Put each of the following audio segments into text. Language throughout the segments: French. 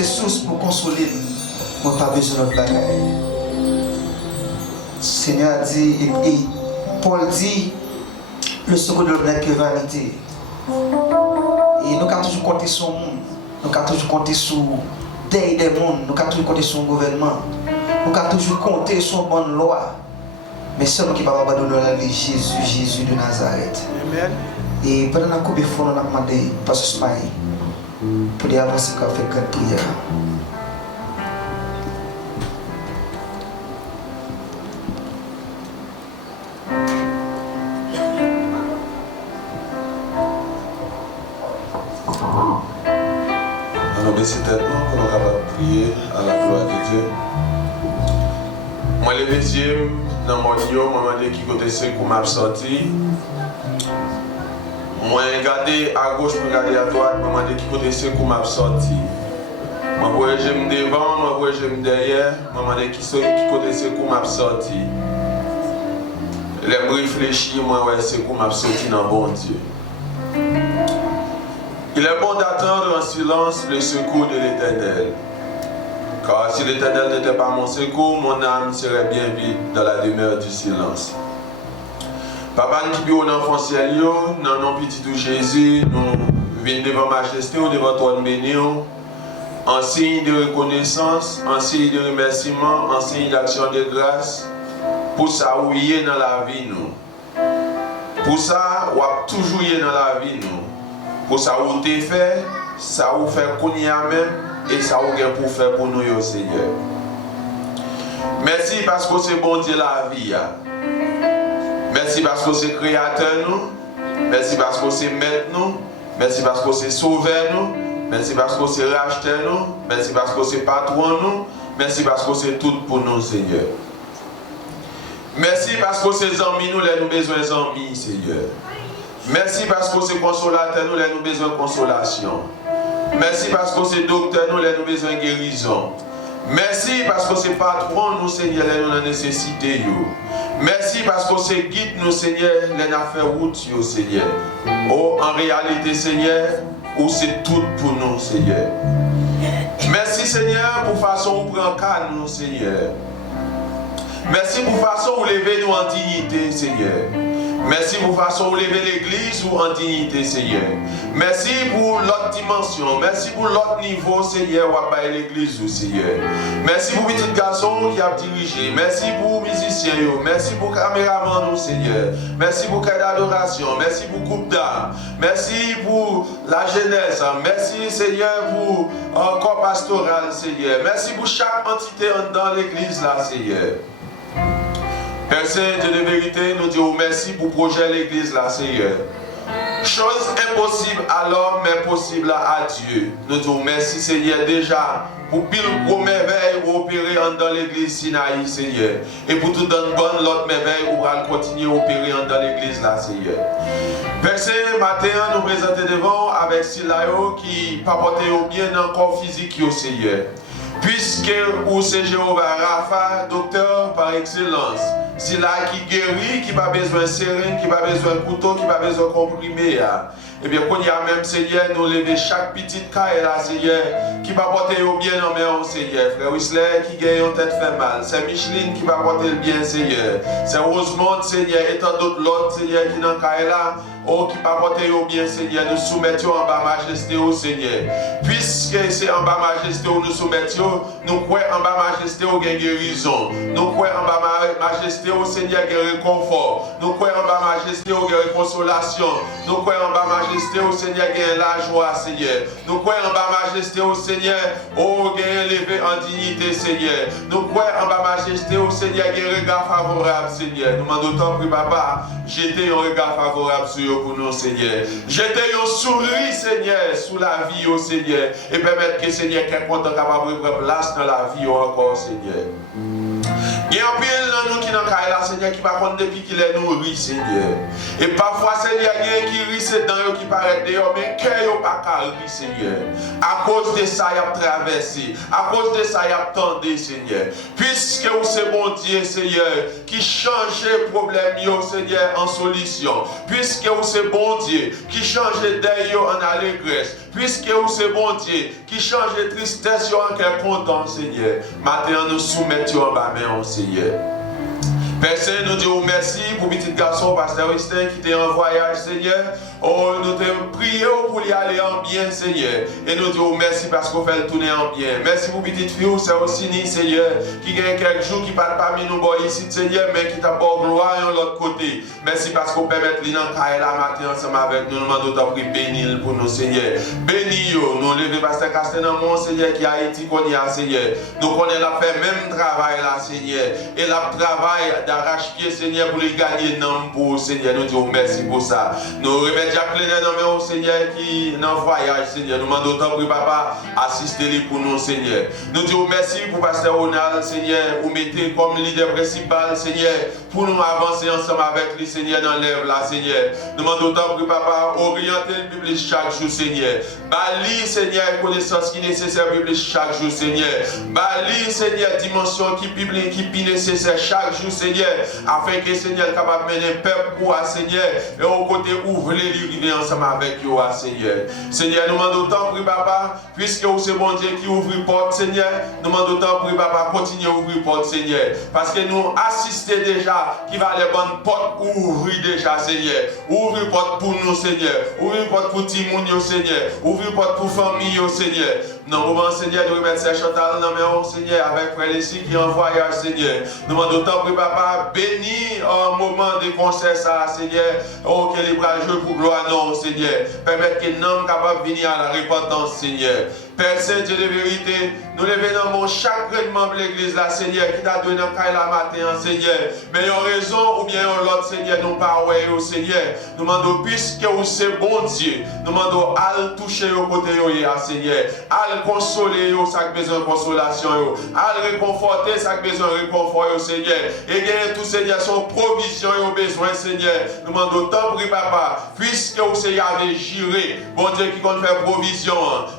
c'est source pour consoler. Moi, pas besoin de bagaille. Seigneur dit, et Paul dit, le secours de l'homme n'est que vanité. Et nous avons toujours compté sur le monde, nous avons toujours compté sur des mondes, nous avons toujours compté sur le gouvernement, nous avons toujours compté sur une bonne loi. Mais celui qui va abandonner la vie, Jésus de Nazareth. Amen. Et pendant la coupe de fond, on a demandé, Pasteur Smaï, pour les avancer qu'on fait quatre prières. Alors, merci tellement pour nous capables de prier à la gloire de Dieu. Moi, le deuxième, dans mon lieu, moi, je qui côté c'est qu'on m'a sorti. Moi, regarder à gauche, moi, regarder à droite, moi, je qui côté c'est qu'on m'a sorti. Moi, voyez, j'aime devant, moi, voyez, j'aime derrière, moi, je qui côté c'est qu'on m'a sorti. Les réfléchir, moi, ouais, c'est qu'on m'a sorti dans bon Dieu. Il est bon d'attendre en silence le secours de l'Éternel. Car si l'Éternel n'était pas mon secours, mon âme serait bien vide dans la demeure du silence. Papa, nous qui sommes enfants ciel, nous non petit tout Jésus, nous venons devant majesté ou devant toi béni, en signe de reconnaissance, en signe de remerciement, en signe d'action de grâce, pour ça où il est dans la vie nous. Pour ça, où a toujours y est dans la vie nous. Pour ça où tu fait, ça où fait qu'on y a même, et ça où pour faire pour nous, Seigneur. Merci parce que c'est bon Dieu la vie. Merci parce que c'est créateur nous. Merci parce que c'est maître nous. Merci parce que c'est sauveur nous. Merci parce que c'est racheteur nous. Merci parce que c'est patron nous. Merci parce que c'est tout pour nous, Seigneur. Merci parce que c'est amis nous, les nous besoin d'amis, Seigneur. Merci parce que c'est consolateur nous, les nous besoin de consolation. Merci parce que c'est docteur nous, les nous besoin de guérison. Merci parce que c'est patron nous, Seigneur, les nous nécessité. Merci parce que c'est guide nous, Seigneur, les nous fait route, Seigneur. Oh, en réalité, Seigneur, où c'est tout pour nous, Seigneur. Merci, Seigneur, pour façon où prend cas nous, Seigneur. Merci pour façon où lever nous en dignité, Seigneur. Merci pour façon où lever l'église ou en dignité, Seigneur. Merci pour l'autre dimension. Merci pour l'autre niveau, Seigneur, où a l'église, Seigneur. Merci pour petit garçon qui a dirigé. Merci pour musiciens. Merci pour caméraman, Seigneur. Merci pour cahier d'adoration. Merci pour coupe d'âme. Merci pour la jeunesse. Merci, Seigneur, pour un corps pastoral, Seigneur. Merci pour chaque entité dans l'église, là, Seigneur. Père Saint, Dieu de vérité, nous disons merci pour le projet de l'église là, Seigneur. Chose impossible à l'homme, mais possible à Dieu. Nous disons merci, Seigneur, déjà pour pile gros merveille ou opérer dans l'église Sinaï, Seigneur. Et pour tout donner bonne l'autre merveille ou va continuer à opérer dans l'église là, Seigneur. Père Saint, matin, nous présentons devant avec Silayo qui papote au bien dans le corps physique, Seigneur. Puisque ou c'est Jéhovah Rapha, docteur par excellence. C'est là qui guérit, qui n'a pas besoin de seringue, qui n'a pas besoin de couteau, qui n'a pas besoin de comprimé. Et bien, quand il y a même, Seigneur, nous lever chaque petite caille là, Seigneur, qui va porter au bien en main, Seigneur. Frère Whistler qui gagne en tête fait mal. C'est Micheline qui va porter le bien, Seigneur. C'est Rosemont, Seigneur, et tant d'autres l'autre, Seigneur, qui dans caille là. Oh, qui va porter au bien, Seigneur, nous soumettons en bas majesté au Seigneur. Puisque c'est en bas majesté où nous soumettons, nous croyons en bas majesté au gain guérison. Nous croyons en bas majesté au Seigneur qui réconfort. Nous croyons en bas majesté au gain consolation. Nous croyons en bas majesté au Seigneur qui est la joie, Seigneur. Nous croyons en bas majesté au Seigneur, au gain élevé en dignité, Seigneur. Nous croyons en bas majesté au Seigneur qui est un regard favorable, Seigneur. Nous demandons tant pour papa, jetez un regard favorable sur pour nous, Seigneur. Jetez un sourire, Seigneur, sous la vie, au Seigneur, et permettre que, Seigneur, quelqu'un soit capable de prendre place dans la vie encore, Seigneur. Il y a un pile dans nous qui n'ont pas là, Seigneur, qui va compte depuis qu'il est nourri, Seigneur. Et parfois, Seigneur, il y a qui rit dans eux qui paraît dehors, mais cœur n'est pas carré, Seigneur. À cause de ça, il a traversé. À cause de ça, il a tendu, Seigneur. Puisque vous c'est bon Dieu, Seigneur, qui change le problème, Seigneur, en solution. Puisque vous c'est bon Dieu, qui change d'ailleurs en allégresse. Puisque vous c'est bon Dieu, qui change de tristesse en quel content, Seigneur. Maintenant, nous soumettons en bas main, Seigneur. Père Saint, nous disons merci pour petit garçon, Pasteur Justin, qui était en voyage, Seigneur. Oh, nous te prions pour y aller en bien, Seigneur. Et nous disons merci parce qu'on fait le tourner en bien. Merci pour petite fille, c'est aussi ni, Seigneur, qui gagne quelques jours, qui parle parmi nous, ici, Seigneur, mais qui t'a pas gloire de l'autre côté. Merci parce qu'on permet de l'île la matin ensemble avec nous. Nous demandons de prier bénir pour nous, Seigneur. Bénis, nous levons Pasteur Castel dans mon Seigneur, qui a Haïti, qu'on y a, Seigneur. Nous connaissons la fait même travail là, Seigneur. Et la travail d'arrache-pied, Seigneur, pour les gagner dans pour Seigneur. Nous disons merci pour ça. Nous remettons Jacqueline dans le Seigneur qui est en voyage, Seigneur. Nous demandons autant pour papa assister pour nous, Seigneur. Nous disons merci pour Pasteur Ronald, Seigneur, vous mettez comme leader principal, Seigneur, pour nous avancer ensemble avec lui, Seigneur, dans l'œuvre là, Seigneur. Nous demandons autant pour papa orienter le public chaque jour, Seigneur. Bali, Seigneur, connaissance qui est nécessaire public chaque jour, Seigneur. Bali, Seigneur, dimension qui publique, qui est nécessaire chaque jour, Seigneur, afin que Seigneur est capable de mener le peuple pour Seigneur, et au côté ouvre les livres ensemble avec vous, Seigneur. Seigneur, nous demandons autant pour papa, puisque c'est bon Dieu qui ouvre les portes, Seigneur. Nous demandons autant pour papa, continuez à ouvrir les portes, Seigneur. Parce que nous assistons déjà, qui va les bonnes portes ouvrir déjà, Seigneur. Ouvre les portes pour nous, Seigneur. Ouvre les portes pour Timoun, Seigneur. Ouvre les portes pour famille, Seigneur. Nous demandons, Seigneur, de remettre ces Chantal dans mes Seigneur, avec frère ici qui est en voyage, Seigneur. Nous demandons autant pour papa, bénis un moment de concert, ça, Seigneur. Oh, que les bras jouent pour gloire, non, Seigneur. Permettre que l'homme capable de venir à la repentance, Seigneur. Père Saint Dieu de vérité, nous levons chaque membre de l'église, là, Seigneur, qui t'a donné un caille la matin, Seigneur. Mais il y a raison ou bien l'autre, Seigneur, nous pas ouais, Seigneur. Nous demandons, puisque vous c'est bon Dieu, nous demandons à le toucher au côté, Seigneur. À le consoler, chaque besoin de consolation, à le réconforter, chaque besoin de réconfort, Seigneur. Et gagner tout, Seigneur, son provision et au besoin, Seigneur. Nous demandons tant pour papa, puisque vous avez juré, bon Dieu qui compte faire provision,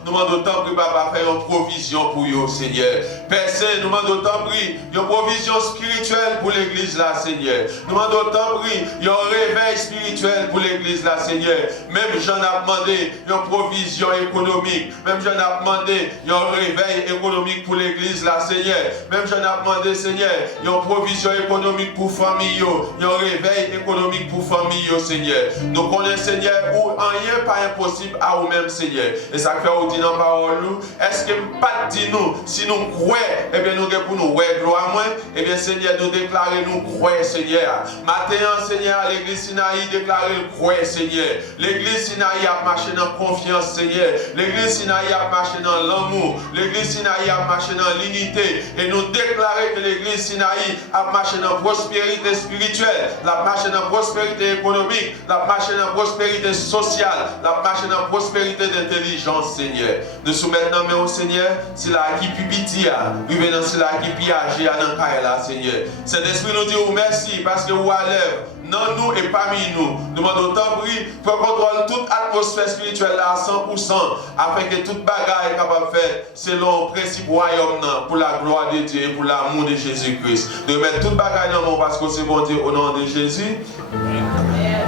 nous demandons tant pour papa faire une provision pour vous, Seigneur. Père Saint, nous demandons tant pour une provision spirituelle pour l'église là, Seigneur. Nous demandons tant pour un réveil spirituel pour l'église là, Seigneur. Même j'en ai demandé une provision économique. Même j'en ai demandé un réveil économique pour l'église là, Seigneur. Même j'en ai demandé, Seigneur, une provision économique pour famille, un réveil économique pour famille, Seigneur. Nous connaissons, Seigneur, où rien pas impossible à vous-même, Seigneur. Et ça fait vous dire dans la parole, est-ce que pas dit nous, si nous croyons, eh bien nous pour nous ouais gloire moins, eh bien Seigneur, nous déclarer nous croyons, Seigneur. Matin, Seigneur, l'église Sinaï déclarer le croyons, Seigneur. L'église Sinaï a marché dans confiance, Seigneur. L'église Sinaï a marché dans l'amour. L'église Sinaï a marché dans l'unité. Et nous déclarer que l'église Sinaï a marché dans prospérité spirituelle, la marché dans prospérité économique, la marché dans prospérité sociale, la marché dans prospérité d'intelligence, Seigneur. Nous soumettons mais au Seigneur, c'est là qui pipiti a, nous venons c'est là qui piage à dans Seigneur. Cet esprit nous dit merci parce que vous à l'œuvre. Non, nous et parmi nous, nous demandons tant pour contrôler toute atmosphère spirituelle à 100%, afin que toute bagarre est capable de faire selon le principe royaume pour la gloire de Dieu et pour l'amour de Jésus-Christ. De mettre toute bagarre dans le monde parce que c'est bon Dieu au nom de Jésus. Amen.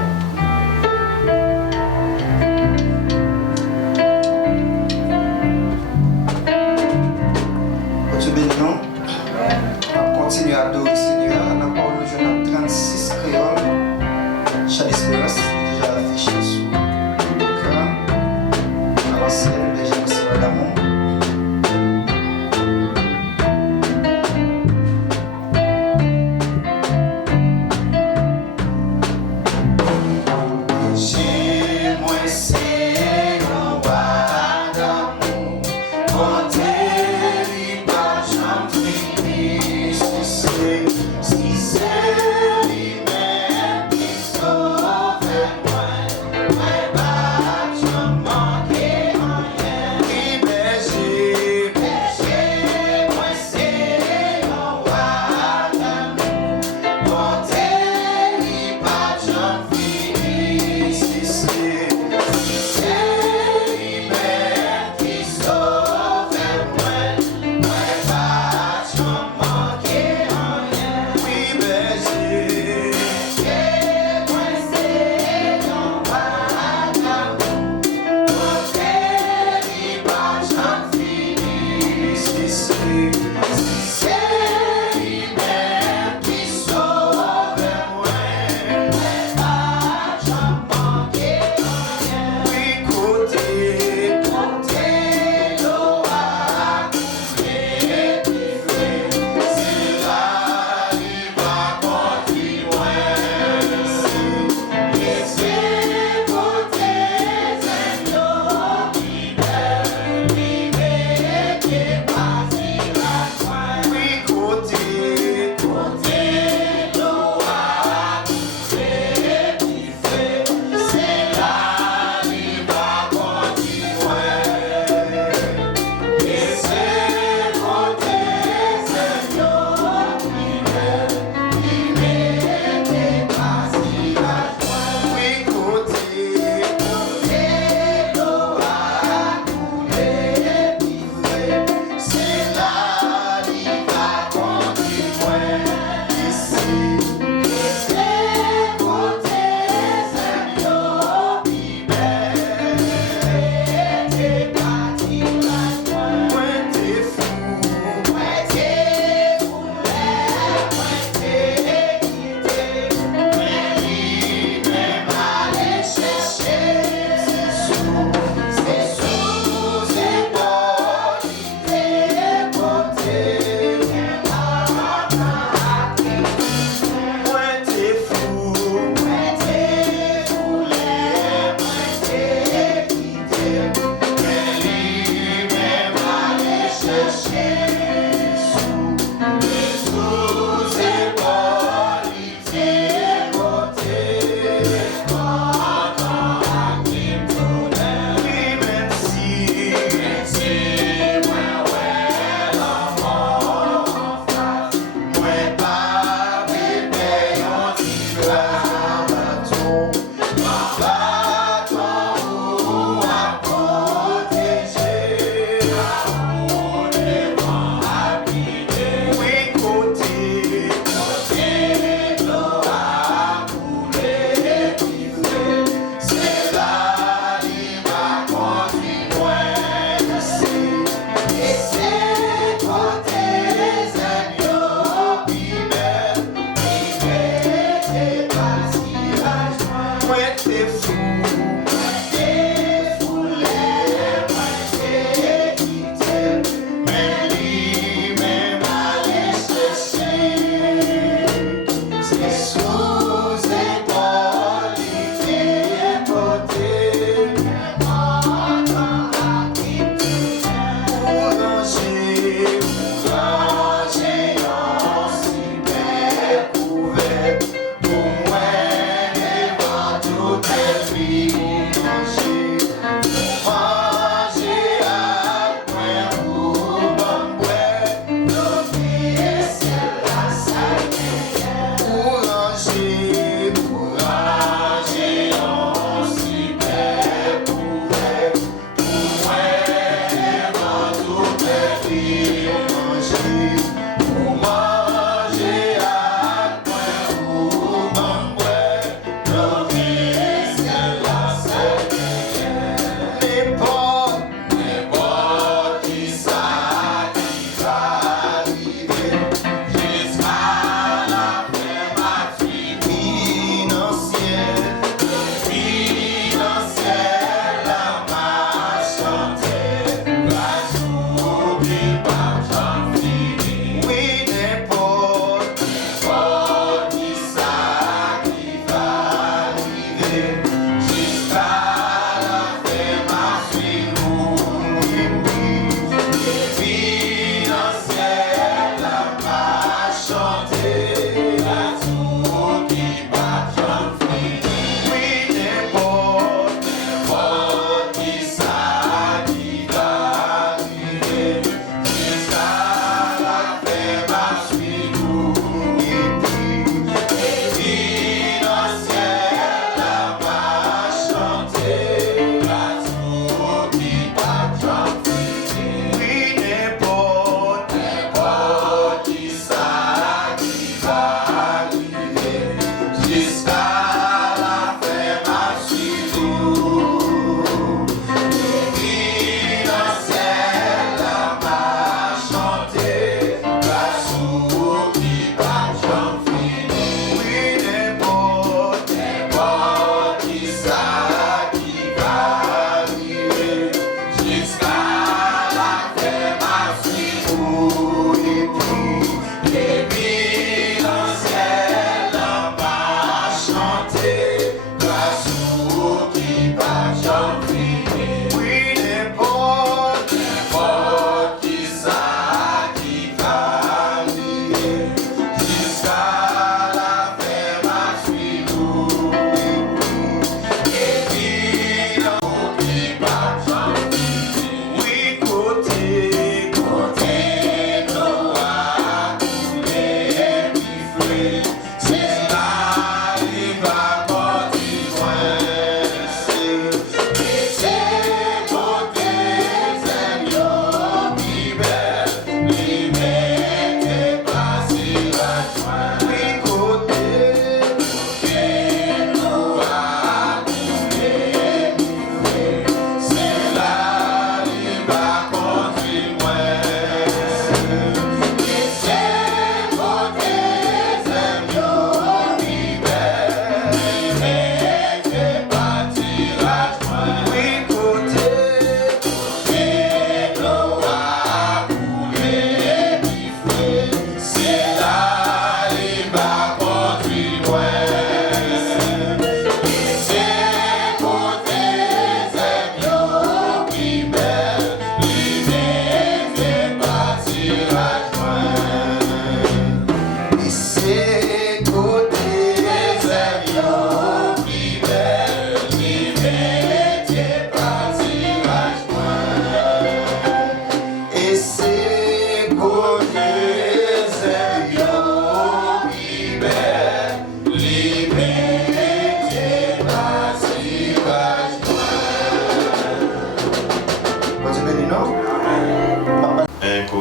Dieu bénit nous. On continue à adorer le Seigneur. On a parlé de 36 créoles. Chaque espérance est déjà affiché sur l'écran. À l'ancienne, déjà nous sommes d'amour.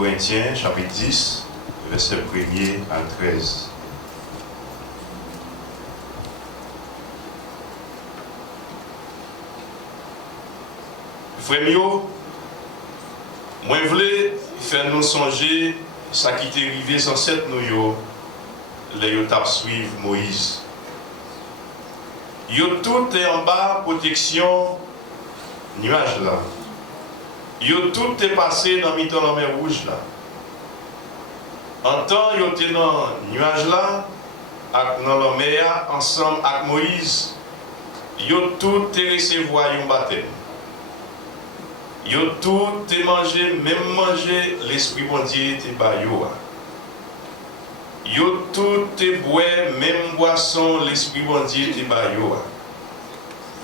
Corinthiens, chapitre 10, verset 1er à 13. Frère Mio, moi je voulais faire nous songer ça qui t'est arrivé sans cette nous les tap suivre Moïse. Yo tout est en bas protection nuage là. Yo tout est passé dans mi-temps la mer rouge là. En temps yo t'es dans nuage là avec dans la mer ensemble avec Moïse. Yo tout est recevoir un baptême. Yo tout est mangé, même manger l'esprit bon Dieu te ba yo. Yo tout te boire, même boisson, l'esprit bon Dieu te ba yo.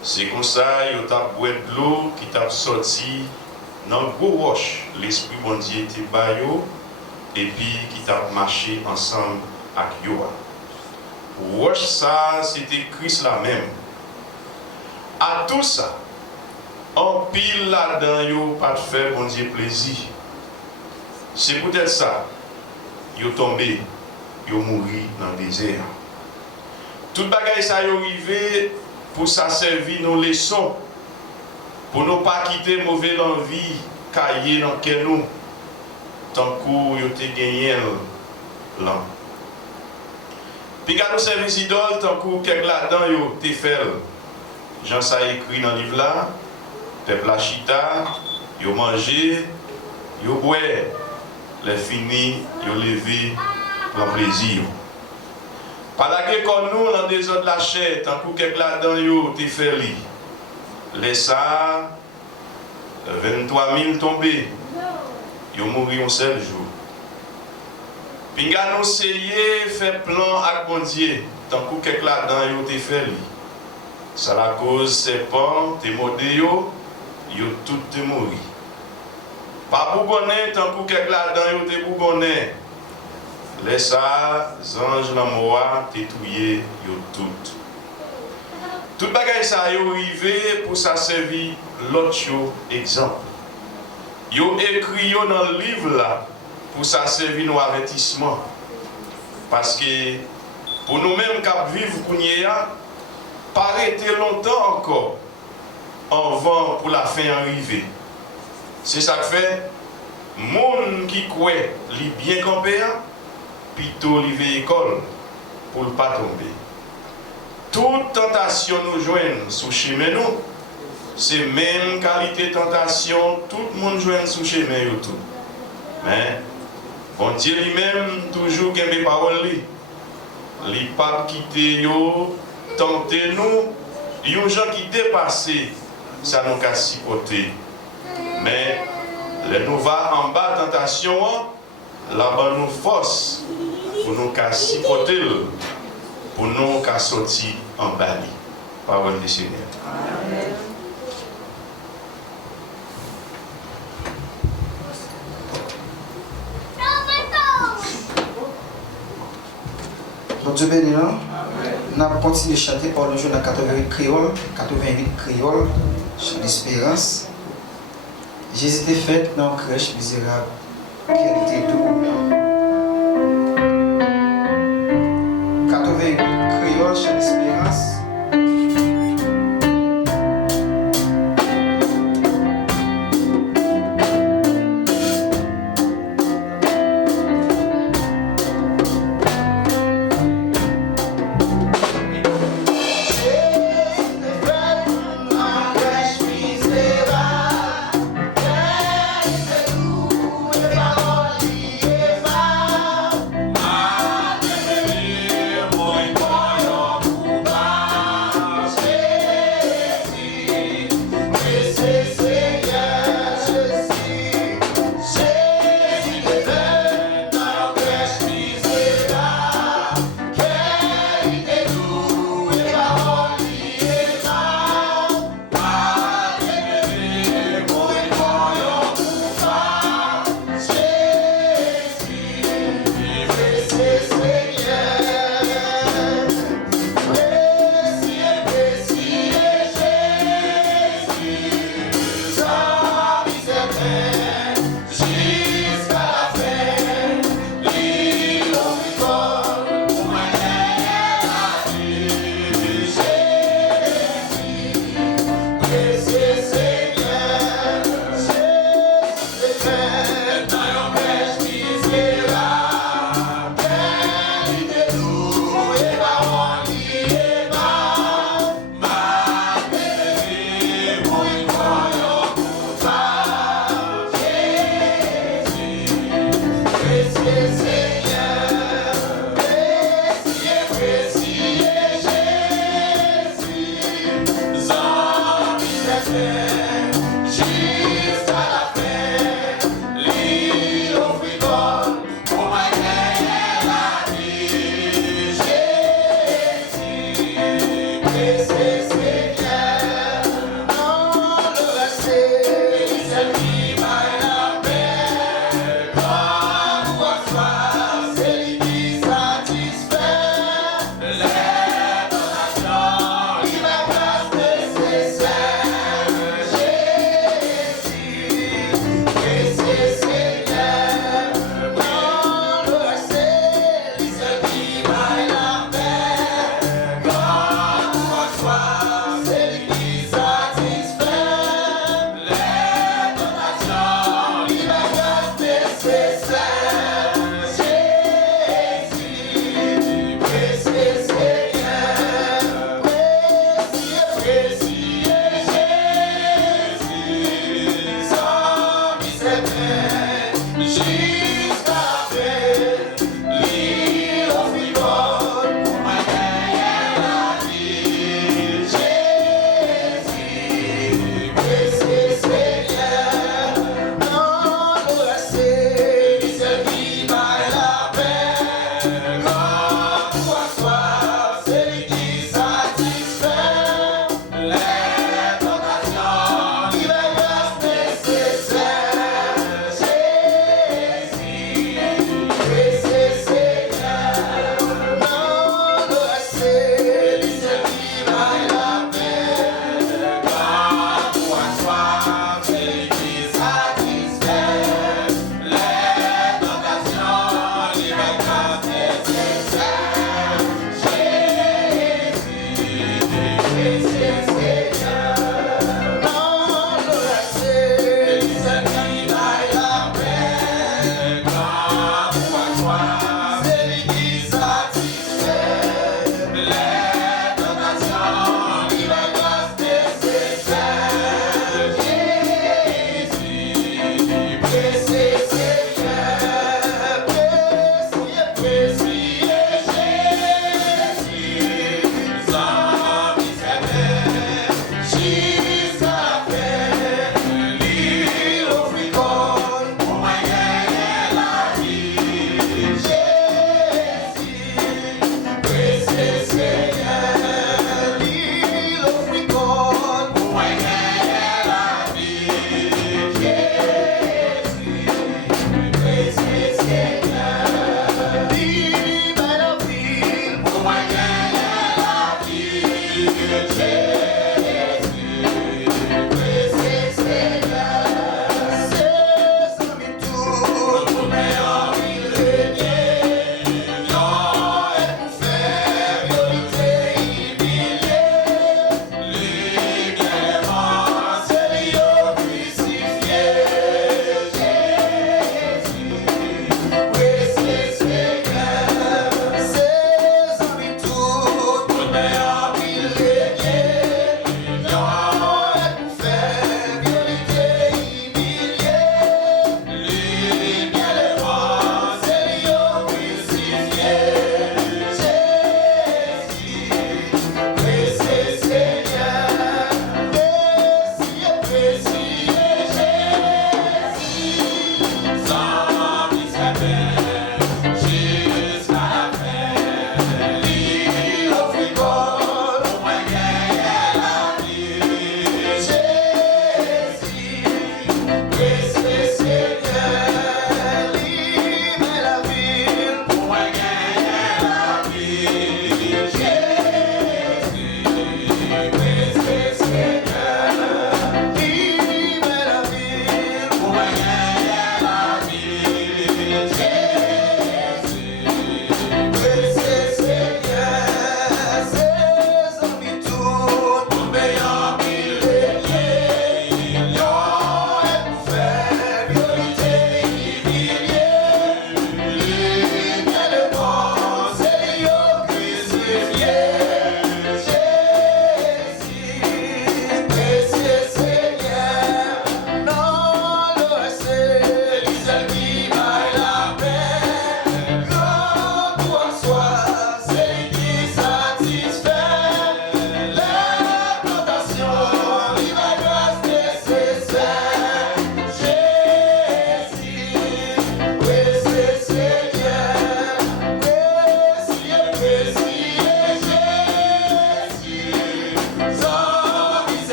C'est comme ça, yo t'a boire de l'eau qui t'a sorti dans le gros roche, l'esprit bon Dieu te ba yo, et puis qui t'a marché ensemble avec yo. Roche ça, c'était Christ la même. À tout ça, en pile là-dedans, yo pas de faire bon Dieu plaisir. C'est peut-être ça, yo tombé. Yo mouri dans le désert. Tout bagay ça yo arrivé pour ça servir nos leçons, pour nous pas quitter mauvaise envie cahier dans quel nous tant que yo te gagné là. Puis quand nous servir idole tant que quelque là-dedans yo te fait. Jean ça écrit dans le livre là, peuple la chita, yo manger, yo boire, les fini, yo lever pour plaisir. Par la que comme nous, dans des autres la chair, tant que quelqu'un là-dedans, yo, t'es fait li. Laisse ça, 23 000 tombés. Yo mouri un seul jour. Puis nous essayé faire plan avec bon Dieu, tant que quelqu'un là-dedans, yo, t'es fait li. Ça la cause, c'est pas, t'es modé yo, tout te mouri. Pas pour connaître, tant que quelqu'un là-dedans, yo, t'es pour connaître. Laisse ça, ange la moa, tétouillé, yo tout. Tout bagay ça yo arrivé pour ça servir l'autre exemple. Yo écrit yo dans le livre là pour ça servir nos avertissements. Parce que pour nous-mêmes qui vivons kounya, pas rester longtemps encore en vent pour la fin arriver. C'est ça que fait monde qui croit li bien campé plutôt livrer école pour ne pas tomber. Toute tentation nous joigne sous chemin nous, c'est même qualité tentation, tout le monde joigne sous chemin tout. Mais bon Dieu lui-même toujours gagne des paroles li pas quitter yo, tenter nous, yon gens qui dépasser ça nous qu'a supporter. Mais les nous va en bas tentation là-bas nous force pour nous qu'à supporter, pour nous qu'à sortir en bas. Parole du Seigneur. Amen. Dieu béni, nous avons continué à chanter par le jour dans 88 créoles, l'espérance. Jésus était fait dans la crèche misérable, qualité doux. 88 créoles, l'espérance. Bye.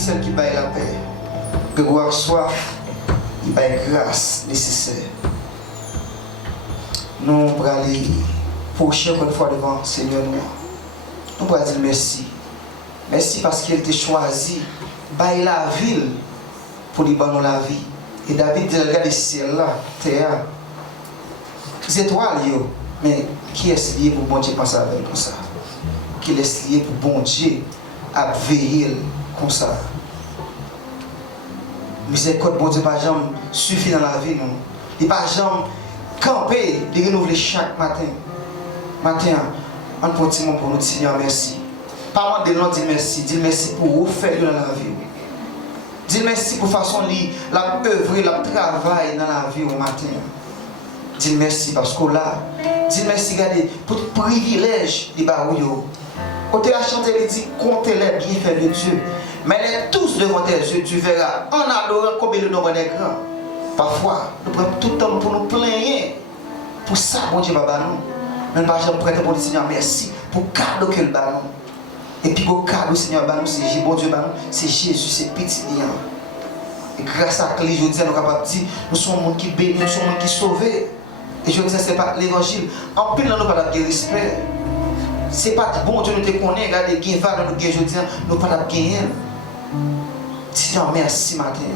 celle qui baille la paix. Que gloire soif, il baille grâce nécessaire. Nous allons aller prochaine fois devant le Seigneur. Nous allons dire merci. Merci parce qu'il t'a choisi, baille la ville pour lui donner la vie Et David dit, regarde le ciel là, terre, les étoiles, mais qui est lié pour bon Dieu penser avec comme ça? Qui est lié pour bon Dieu à veiller comme ça? Miséricorde, bon Dieu, pas jamais suffit dans la vie, non? Il pas jamais camper, de renouveler chaque matin. Matin, on peut dire pour nous dire merci. Pas de non dire merci pour vous faire dans la vie. Dis merci pour façon la œuvre, la travail dans la vie au matin. Dis merci parce que là, dis merci regardez pour le privilège des barouilles. Quand tu as chanté, il dit comptez les bienfaits de Dieu. Mais les tous devant tes yeux, tu verras en adorant combien le nombre est grand. Parfois, nous prenons tout le temps pour nous plaindre. Pour ça, bon Dieu va nous. Mais nous sommes prêts pour le Seigneur merci pour le cadeau que le ballon. Et puis le cadeau Seigneur va nous, c'est bon Dieu va nous, c'est Jésus, c'est petit lien. Et grâce à clé, je dis, nous sommes capables de dire, nous sommes un monde qui bénit, nous sommes un monde qui sauve. Et je dis, ce n'est pas l'évangile. En plus, nous n'avons pas de respect. Ce n'est pas bon Dieu nous te connaît, regardez, il y a nous je dis, nous n'avons pas de gagner. Seigneur, merci matin.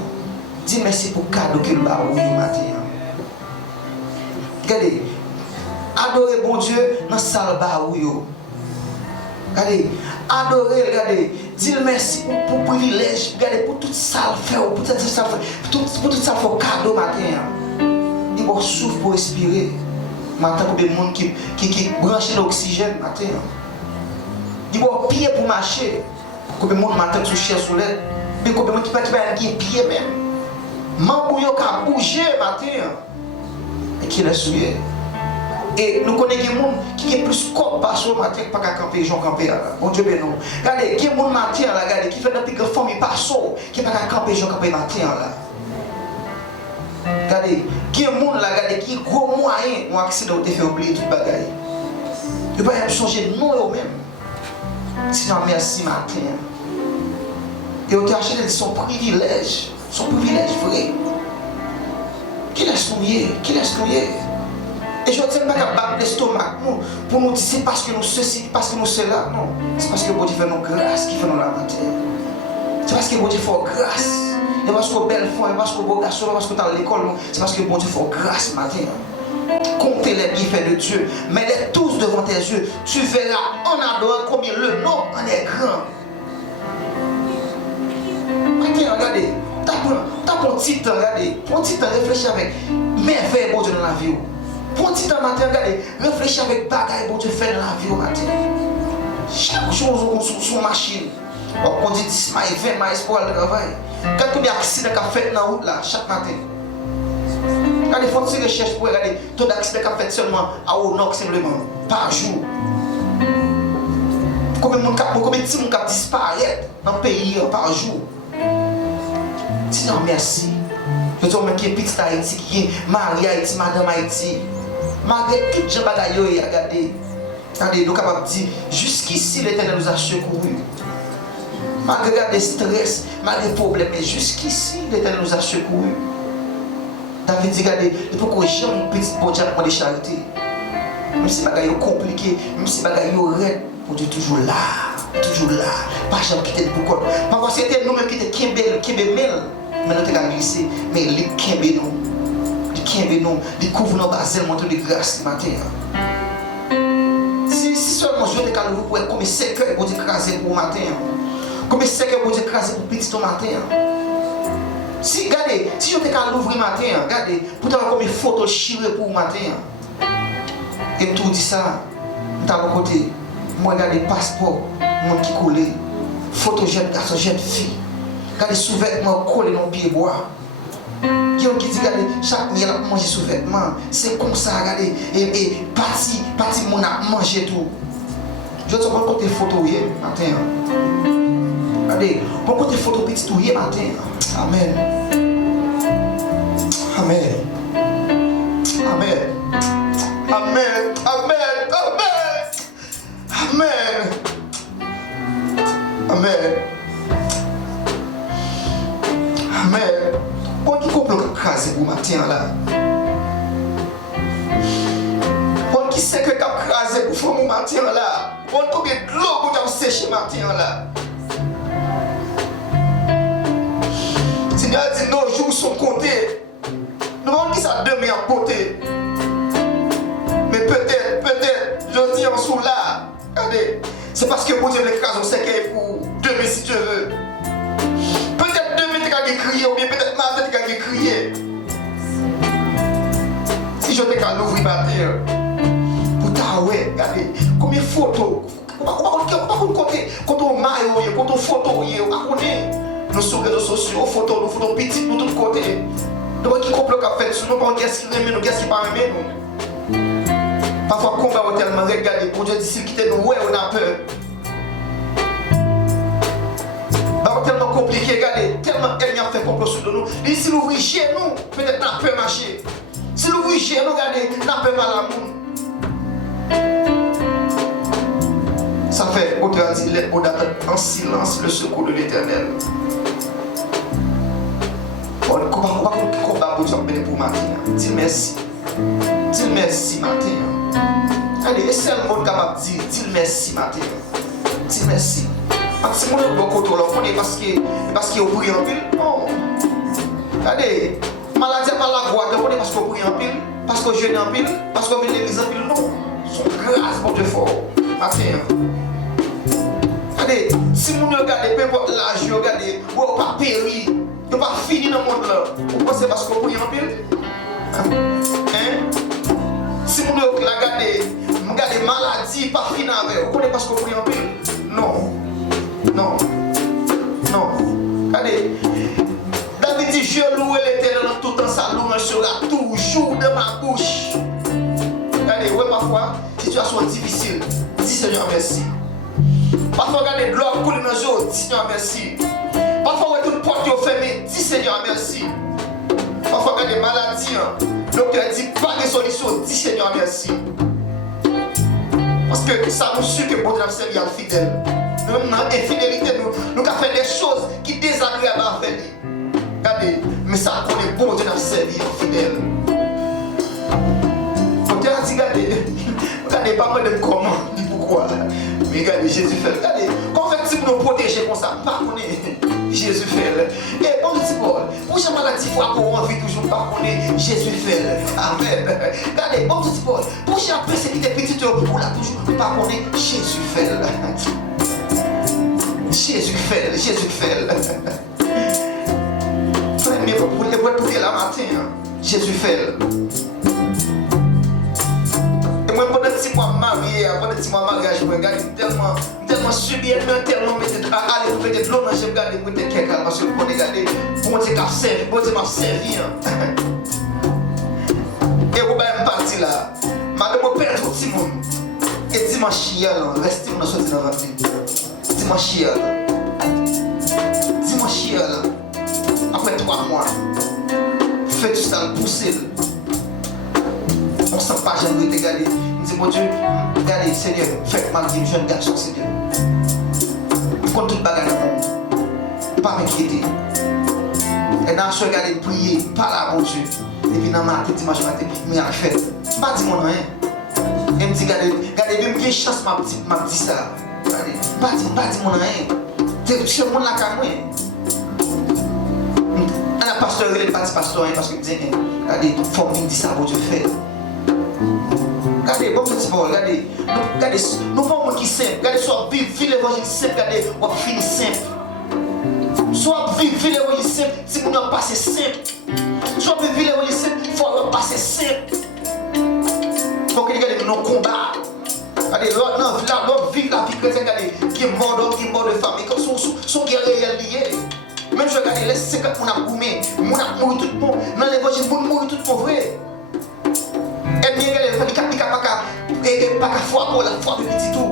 Dis merci pour le cadeau que nous avons matin. Regardez, adorez bon Dieu dans la salle baou. Regardez, adorez, regardez, dis merci pour le privilège, regardez, pour tout ça fait, pour tout ça fait cadeau matin. Il va souffle pour respirer. Matin, pour des gens qui branchent l'oxygène matin. Il va pied pour marcher. Pour des gens matin qui sont chers sur l'aide. Mais pour des gens qui ne peuvent pas pied même. Mambo yo ka bouger matin. Et qui est souillé. Et nous connaissons des gens qui ont plus de corps parce que matin pas qu'à camper, Jean camper là. Bon Dieu béni. Regardez, il y a des gens matin là, regardez, qui fait dans plus grande famille pas so, qui pas qu'à camper, Jean camper matin là. Regardez, il y a des gens là, regardez, qui gros moyen, un accident te fait oublier toute bagaille. Il ne peut pas changer de nom eux-mêmes. Sinon merci matin. Et on t'a acheté son privilège vrai. Qui laisse-nous y? Et je ne dis pas qu'à battre l'estomac pour nous dire c'est parce que nous ceci, parce que nous cela. Non, c'est parce que Dieu fait nos grâces qui fait nous la matin. C'est parce que Dieu fait grâce. C'est parce que belle foi, c'est parce que beau garçon, parce que tu as l'école. C'est parce que Dieu fait grâce matin. Comptez les bienfaits de Dieu. Mets-les tous devant tes yeux. Tu verras en adorant combien le nom en est grand. Matin, regardez. T'as pour un petit temps, regardez. Pour un petit temps, réfléchis avec merveille bon Dieu dans la vie. Pour un petit temps matin, regardez, réfléchis avec bagaille bon Dieu fait dans la vie au matin. Chaque jour, on sur machine. On dit 10 mailles, 20 mailles pour le travail. Quand il y a un accident qui a fait dans la route là, chaque matin. Regardez, il faut que tu recherches pour regarder taux d'accident qui a fait seulement à Onox simplement, par jour. Combien de petits gens qui disparaissent dans le pays par jour. Seigneur, merci. Je dis que qui est petit Haïti, qui est Marie Haïti, Madame Haïti. Malgré tout les gens qui regardez, nous sommes capables de dire, jusqu'ici l'Éternel nous a secourus. Malgré des stress, malgré des problèmes, mais jusqu'ici l'Éternel nous a secourus. David dit, regardez, il faut que j'ai un petit bon Dieu pour des charités. Même si les choses sont compliquées, même si les choses sont raides, pour Dieu toujours là. Toujours là. Pas jamais quitter le boucon. Parfois c'était nous-mêmes qui étaient Kembe-Mel. Mais nous avons glissé. Mais les Kembe nous. Les Kembe nous. Les couvre nos basels, montre de grâce ce matin. Si seulement je te calme pour être comme 5 heures pour écraser pour le matin. Comme 5 heures pour écraser pour petit ton matin. Si, regardez, si je te calme l'ouvrir matin, regardez, pour t'avoir comme une photo chirée pour le matin. Et tout dit ça, nous avons côté. Moi, regardez le passeport, monde qui colle, photo jeune garçon, jeune fille. Regardez sous-vêtements collés dans le pied bois. Il y a qui dit, regardez, chaque miel a mangé sous-vêtements. C'est comme ça, regardez. Et parti, mon a mangé tout. Je te prends côté photo hier matin. Regardez, prends côté photo petit tout hier matin. Amen. Amen. Amen. Amen. Amen. Amen. Amen. Amen. Quand qui comprend que craser pour matin là? Quand qui sait que craser pour faire mon matin là? Quand combien de l'eau pour t'en sécher matin là? Seigneur dit nos jours sont comptés. ça demain en beauté. Mais peut-être, je dis en sous là. Regardez, c'est parce que mon Dieu l'écrase au séquel pour demain si tu veux. Peut-être demain tu as crié, ou bien peut-être ma tête tu as crié. Si je t'ai qu'à l'ouvrir ma terre, pour ta ouais, regardez, combien de photos, quand on maille, quand on photo, on connaît. Nous sur les réseaux sociaux, photos, nous petites, nous de tous côtés. Nous qui complot qu'a fait sur nous, pas qu'est-ce qui aime nous, qu'est-ce qui pas aimé nous. Parfois, combat est tellement regardé, pour Dieu d'ici quitter nous, ouais, on a peur. C'est tellement compliqué, regardez, tellement elle a fait complot sur nous. Et si nous ouvrons chez nous, peut-être n'a peur marcher. Si nous ouvrons chez nous, regardez, n'a peur mal à l'amour. Ça fait autant dire en silence le secours de l'Éternel. On ne combat pour Dieu pour matin. Dis merci. Dis merci matin. Allez, c'est le monde capable de dire dis merci matin. Dis merci. Parce que mon beaucoup trop on est parce que vous priez en pile. Non. Allez, maladie par la voix, on est parce que vous priez en pile, parce que jeûne en pile, parce que vous venez l'église en pile. Non. Son grâce mon Dieu fort. Matin. Allez, si vous regardez, peu importe l'âge, regardez, vous n'avez pas péri, vous n'avez pas fini dans le monde là. Vous pensez parce que vous priez en pile? Hein? Si vous regardez, maladie, pas fini avec vous, vous connaissez parce que vous priez en pile? Non. Non. Non. Regardez, David dit, je loue l'Éternel en tout temps, sa louange sera toujours de ma bouche. Regardez, ouais, parfois, situation difficile, dis Seigneur merci. Parfois, regardez, de l'eau coule dans le jour, dis Seigneur merci. Parfois, toute porte est fermée, dis Seigneur merci. Parfois, regardez, maladie, le docteur dit pas de solution, dis Seigneur merci. Parce que ça nous suit que bon Dieu a servi à fidèle. Nous, dans l'infidélité, nous avons fait des choses qui sont désagréables à faire. Regardez, mais ça, on est bon Dieu a servi à fidèle. Bon Dieu a dit, regardez, pas mal de comment, ni pourquoi. Mais regardez, Jésus fait. Regardez, quand on fait si nous protéger comme ça, pas qu'on est Jésus fait. Et bon petit Paul, pour chaque maladie, il faut avoir envie toujours pas qu'on est Jésus fait. Amen. Regardez, bon petit Paul, pour chaque persécuté petite, on l'a toujours pas qu'on est Jésus fait. Jésus fait, Jésus fait. Mais pour les boîtes pour la matin, Jésus fait. Moi, pendant 6 mois marié, pendant 6 mois mariage, je regarde tellement subi, tellement allez, vous mettez de l'eau, je regarde, vous mettez quelqu'un, parce que vous regardez, bon Dieu m'a servi, bon Dieu m'a servi. Et vous m'avez parti là, madame, vous perdez tout le monde. Et dimanche, restez dans ce dans la vie. Dimanche, après 3 mois, faites ça, poussez-le. On ne sent pas, j'aimerais te regarder. Il dit, mon Dieu, regardez, Seigneur, faites mal dire, jeune garçon, Seigneur. Contre toute bagarre dans le monde. Pas m'inquiéter. Et dans ce regardez, prier, parler à mon Dieu. Et puis dans ma tête, dimanche matin, mais en fait, pas dire mon rien. Et me dit, regardez, même bien chance m'a dit ça. Regardez, pas dire mon rien. C'est le monde là qu'à moi. Un pasteur, il n'est pas pasteur, parce qu'il me dit, regardez, il faut me dire ça, mon Dieu fait. Regardez, bon petit Paul, regardez, nous pas un qui simple, regardez, soit vivre l'évangile simple, regardez, on va finir simple. Soit vivre l'évangile simple, si vous n'avez pas c'est simple. Soit vivre l'évangile simple, il faut passer simple. Pour que regardez, nos combats. Regardez, l'autre vivre la vie chrétienne, regardez, qui est mort d'homme, qui est mort de famille, comme son guerre réel lié. Même je regarde, les 50 on a goumé, on a mouru tout le monde. Dans l'évangile, on a mouru tout le monde vrai. Et bien, il n'y a pas qu'à fois pour la foi de petit tout.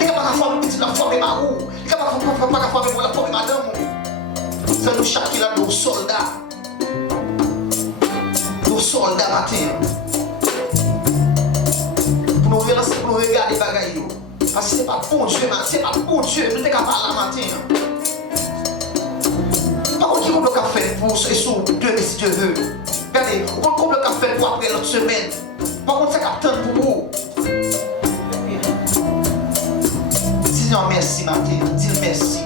Il n'y a pas qu'à fois pour petit la foi de marou. Il n'y a pas qu'à fois pour la foi de madame. C'est nous chaque là, nos soldats. Nos soldats matin. Pour nous relancer, pour nous regarder les bagailles. Parce que ce n'est pas bon Dieu, c'est pas bon Dieu. Nous sommes capables la matin. Par contre, qui on a fait pour ce sous 2 si Dieu veut. Regardez, on a fait pour après l'autre semaine. Par contre, c'est qu'attendre pour vous. Dis-le merci matin. Dis-le merci.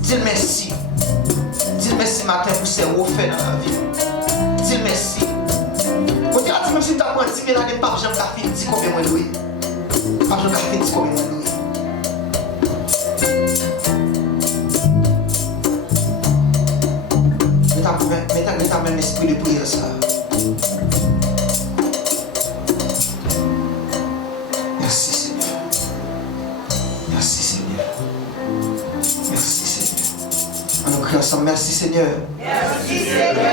Dis-le merci. Dis-le merci matin pour ce que vous faites dans la vie. Dis-le merci. mais là, pas besoin de café, dis combien moi loué. Pas besoin de café, dis combien moi loué. Mets ta même esprit de prière ça. Merci Seigneur. Merci Seigneur. Merci Seigneur. On nous crie ensemble, merci Seigneur. Merci Seigneur.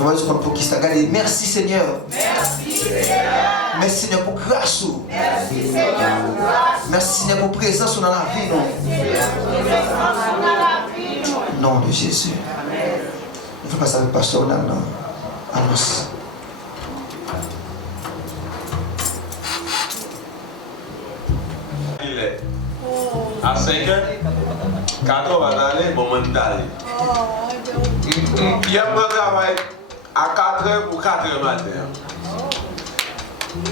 On va dire pour qui ça regarde. Merci Seigneur. Merci Seigneur. Merci Seigneur pour grâce. Merci Seigneur pour grâce. Merci Seigneur pour présence dans la vie. Non. Nom de Jésus. On fait passer avec le pasteur dans l'annonce. Il est à 5h, 4h, on va aller, bon, on va aller. Pierre prend travail à 4h pour 4h matin.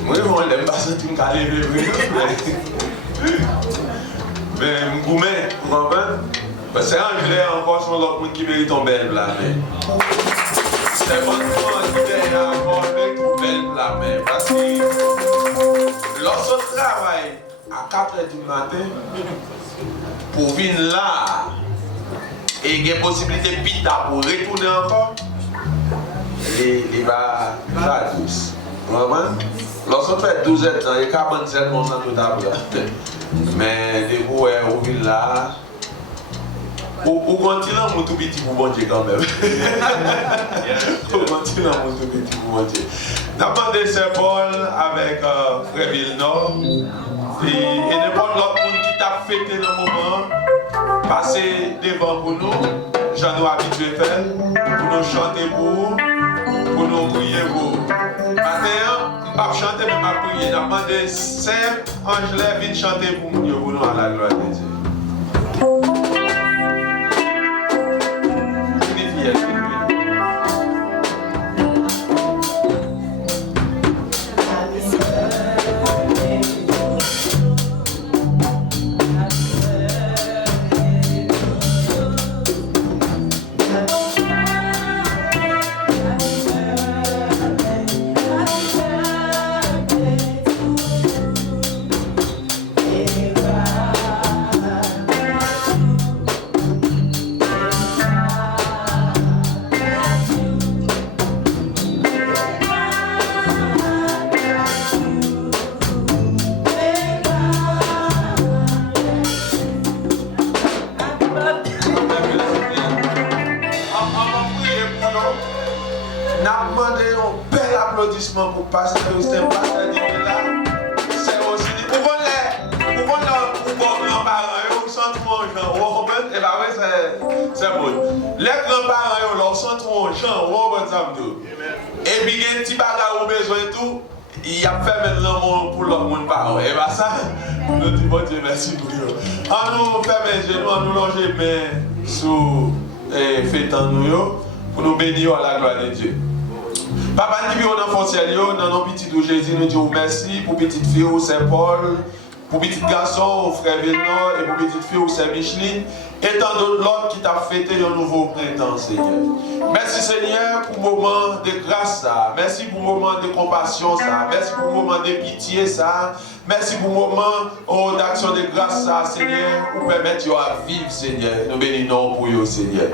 Moi, je n'aime pas sentir que je vais lever. Mais je vais vous comprendre. Parce que Angela encore sur l'autre monde qui mérite un bel plat. C'est bon qui est encore avec un bel plat. Parce que lorsqu'on travaille à 4h du matin, pour venir là, et il y a une possibilité de pita pour retourner encore, il va tous. Lorsqu'on fait 12 ans, il y a 47 ans tout à l'heure. Mais les vous, au ville là, au continent, mon tout petit pour bon Dieu quand même. Au continent, mon tout petit pour bon Dieu. Nous avons demandé Saint-Paul avec Frère Villeneuve et n'importe l'autre monde qui t'a fêté dans le moment, passer devant pour nous, j'en ai habitué à faire, pour nous chanter pour nous prier pour. Maintenant, je ne vais pas chanter, mais je vais prier. Nous avons demandé Saint-Angela vienne chanter pour nous à la gloire de Dieu. Pour passer au système pasteur dit là, c'est aussi dit pour grands-parents ils sont trop gens, vous comprenez? Et bah oui c'est bon. Les grands-parents ils sont trop gens, vous comprenez? Et puis il y a un petit bagage au besoin et tout, il a fait maintenant pour l'autre monde parole. Et bah ça, nous disons bon Dieu merci pour Dieu. On nous fait mes genoux, on nous longe les mains sous fêtant nous pour nous bénir à la gloire de Dieu. Papa qui vit dans le ciel, dans nos petits de Jésus, nous disons merci pour petite fille au Saint-Paul, pour petit garçon au frère Villeneuve et pour petite fille au Saint-Micheline, et tant d'autres l'autre qui t'a fêté un nouveau printemps, Seigneur. Merci Seigneur pour le moment de grâce, ça. Merci pour le moment de compassion, ça. Merci pour le moment de pitié, ça. Merci pour le moment d'action de grâce, ça, Seigneur, pour permettre à vivre, Seigneur. Nous bénissons pour vous, Seigneur.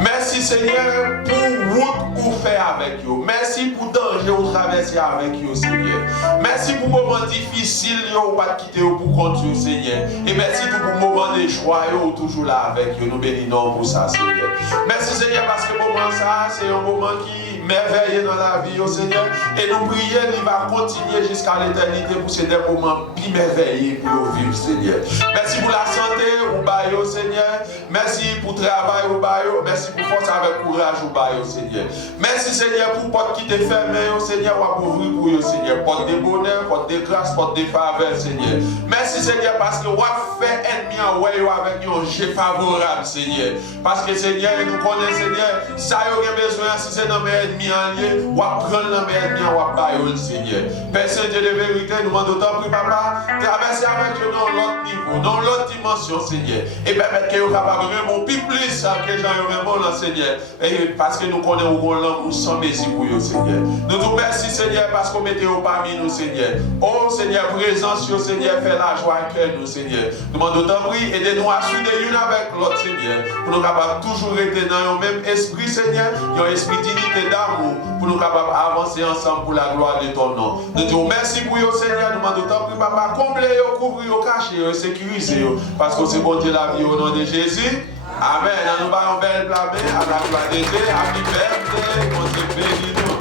Merci Seigneur pour route ou faire avec vous. Merci pour danger ou traverser avec vous, Seigneur. Merci pour le moment difficile, ou pas quitter pour continuer, Seigneur. Et merci pour le moment de joie, ou toujours là avec vous. Nous bénissons pour ça, Seigneur. Merci Seigneur parce que le moment ça, c'est un moment qui merveilleux dans la vie, oh Seigneur. Et nous prions, il va continuer jusqu'à l'éternité pour ces des moments plus merveilleux pour nous vivre, Seigneur. Merci pour la santé, au bail, Seigneur. Merci pour le travail, au bail. Merci pour force avec courage, au bail, Seigneur. Merci, Seigneur, pour porte qui te ferme, Seigneur, ou à ouvrir pour vous, Seigneur. Porte de bonheur, porte de grâce, porte de faveur, Seigneur. Merci, Seigneur, parce que vous fait ennemi en ouais avec un jeu favorable, Seigneur. Parce que, Seigneur, nous connaissons, Seigneur, ça y a besoin, si c'est dans mes ennemi en lieu, ou à prendre l'ennemi ou à bailler, Seigneur. Père Saint-Dieu de vérité, nous demandons d'autant plus, papa, traverser avec eux dans l'autre niveau, dans l'autre dimension, Seigneur. Et permettre que vous capable de remonter plus que Jean remonte, Seigneur. Et parce que nous connaissons où l'homme sans mesure pour vous, Seigneur. Nous vous remercions, Seigneur, parce qu'on mettez au parmi nous, Seigneur. Oh, Seigneur, présence, Seigneur, fait la joie à cœur, nous, Seigneur. Nous demandons d'autant plus, aidez-nous à souder l'une avec l'autre, Seigneur. Pour nous capables toujours rester dans le même esprit, Seigneur, un esprit d'unité d'amour, pour nous capables d'avancer ensemble pour la gloire de ton nom. Nous disons merci pour vous, Seigneur. Nous demandons d'autant plus, papa, combler, couvrir, cacher, sécuriser, parce que c'est bon Dieu la vie au nom de Jésus. Amen. Nous allons belle blâme à la gloire de Dieu. Happy birthday. On se bénit nous.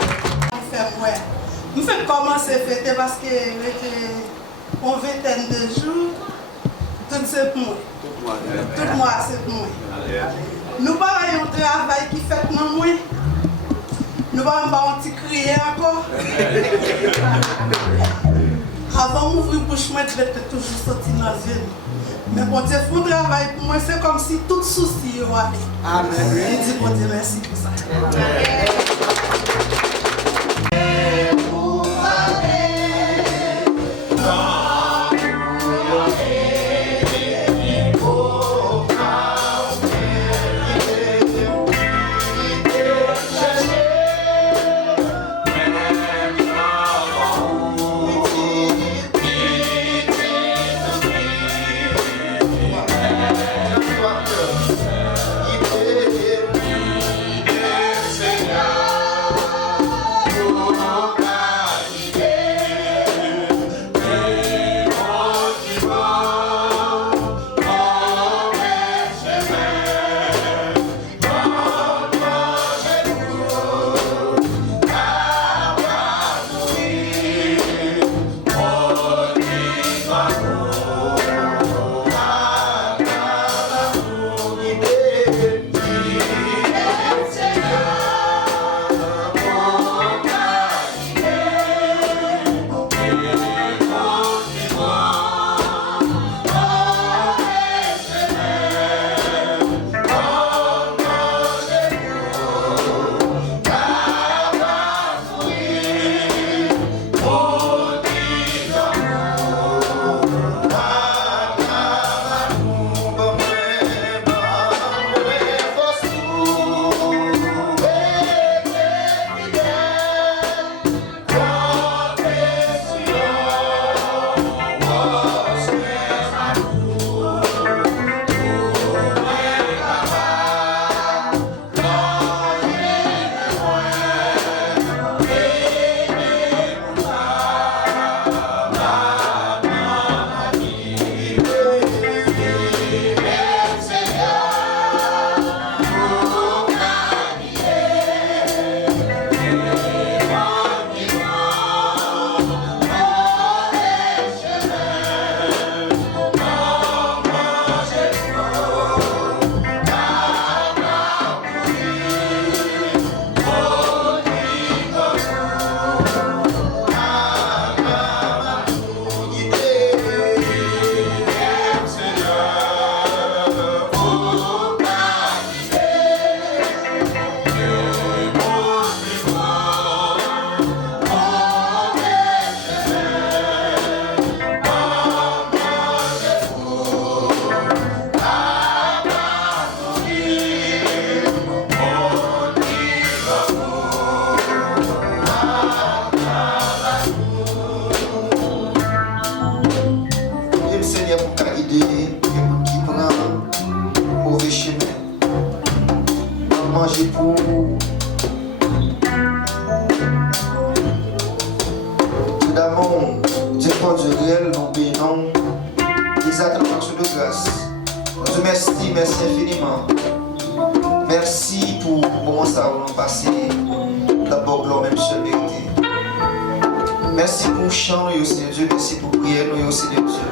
Nous faisons commencer à fêter parce que on vingtaine de jours, tout c'est pour moi. Tout moi c'est pour moi. Nous avons un travail qui fait non moi. Nous allons un petit crier encore. Avant d'ouvrir la bouche, je vais toujours sortir dans la ville. Mais bon Dieu, pour le travail, pour moi, c'est comme si tout souci est allé. Amen. Et dis bon Dieu, merci pour ça. Manger pour tout d'abord, Dieu pour Dieu réel, nous bénissons les actes de grâce. Nous merci infiniment. Merci pour le moment ça où nous passé d'abord gloire même seule vérité. Merci pour le chant, Seigneur Dieu, merci pour prier, Seigneur Dieu.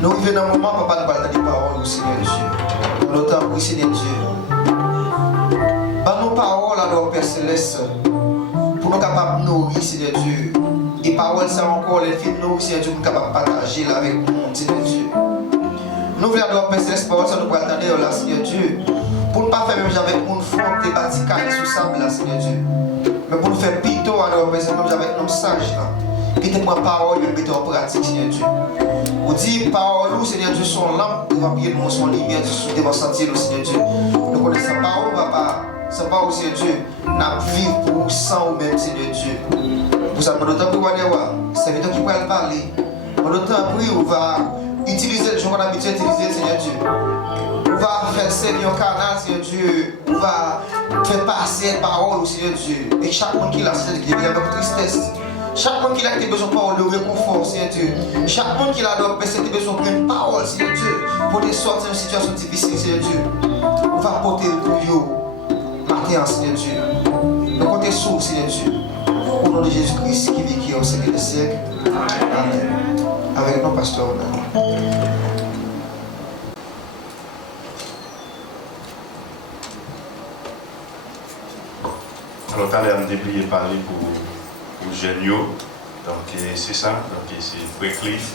Nous vivons dans un moment, papa, nous parlons des paroles, Seigneur Dieu. Dans le temps, oui, Seigneur Dieu. Par nos paroles, alors, Père Céleste, pour nous capables de nourrir, Seigneur Dieu. Et paroles, ça encore, les films, nous, Seigneur Dieu, nous capables de partager là avec nous, Seigneur Dieu. Nous voulons, alors, Père Céleste, paroles, ça nous peut attendre là, Seigneur Dieu. Pour ne pas faire même avec mon front et bâti carré sous sable là, Seigneur Dieu. Mais pour nous faire pito, alors, même avec nos sages là. Qui te prend parole et mettre en pratique, Seigneur Dieu. On dit parole, Seigneur Dieu, son lampe devant pied nous, son lumière devant sentir nous, Seigneur Dieu. Nous connaissons sa parole, papa. Sa parole, Seigneur Dieu. N'a vivre pour sang ou même, Seigneur Dieu. Pour ça, nous devons voir, c'est toi qui va le parler. Nous devons on va utiliser le jour qu'on a habitué à utiliser, Seigneur Dieu. On va faire servir un canal, Seigneur Dieu. On va faire passer la parole, Seigneur Dieu. Et chaque monde qui l'a, Seigneur Dieu, qui vient avec tristesse. Chaque monde qui a besoin de parole, de réconfort, Seigneur Dieu. Chaque monde qui a besoin de parole, Seigneur Dieu, pour te sortir d'une situation difficile, Seigneur Dieu. On va porter le pour matin, Seigneur Dieu. Nous comptons sur, Seigneur Dieu. Au nom de Jésus-Christ qui vit, qui est au siècle des siècles. Amen. Avec nos pasteurs. Alors, t'as l'air de déplier parler pour Genio. Donc, c'est ça. Donc, c'est Frécliffe.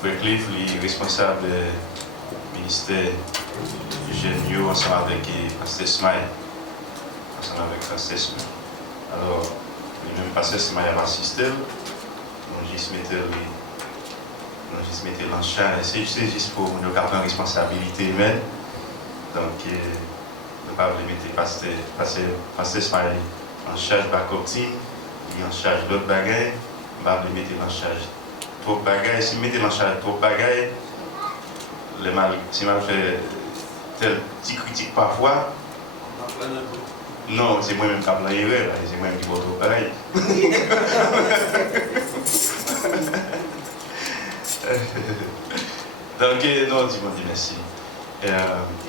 Frécliffe, il est responsable du ministère Genio ensemble avec Pasteur Smile. Ensemble avec Pasteur Smile. Alors, lui-même, Pasteur Smile a assisté. Donc, juste mettre en charge. C'est juste pour nous garder une responsabilité humaine. Donc, ne pas mettre Pasteur Smile en charge de la team. En charge d'autres bagailles, on va les mettre en charge trop bagailles. Si vous mettez en charge trop bagailles, si mal fait tel petit critique parfois, non, c'est moi-même qui ai l'erreur, c'est moi-même qui vais trop pareil. Donc, non, dis-moi, merci. Il y a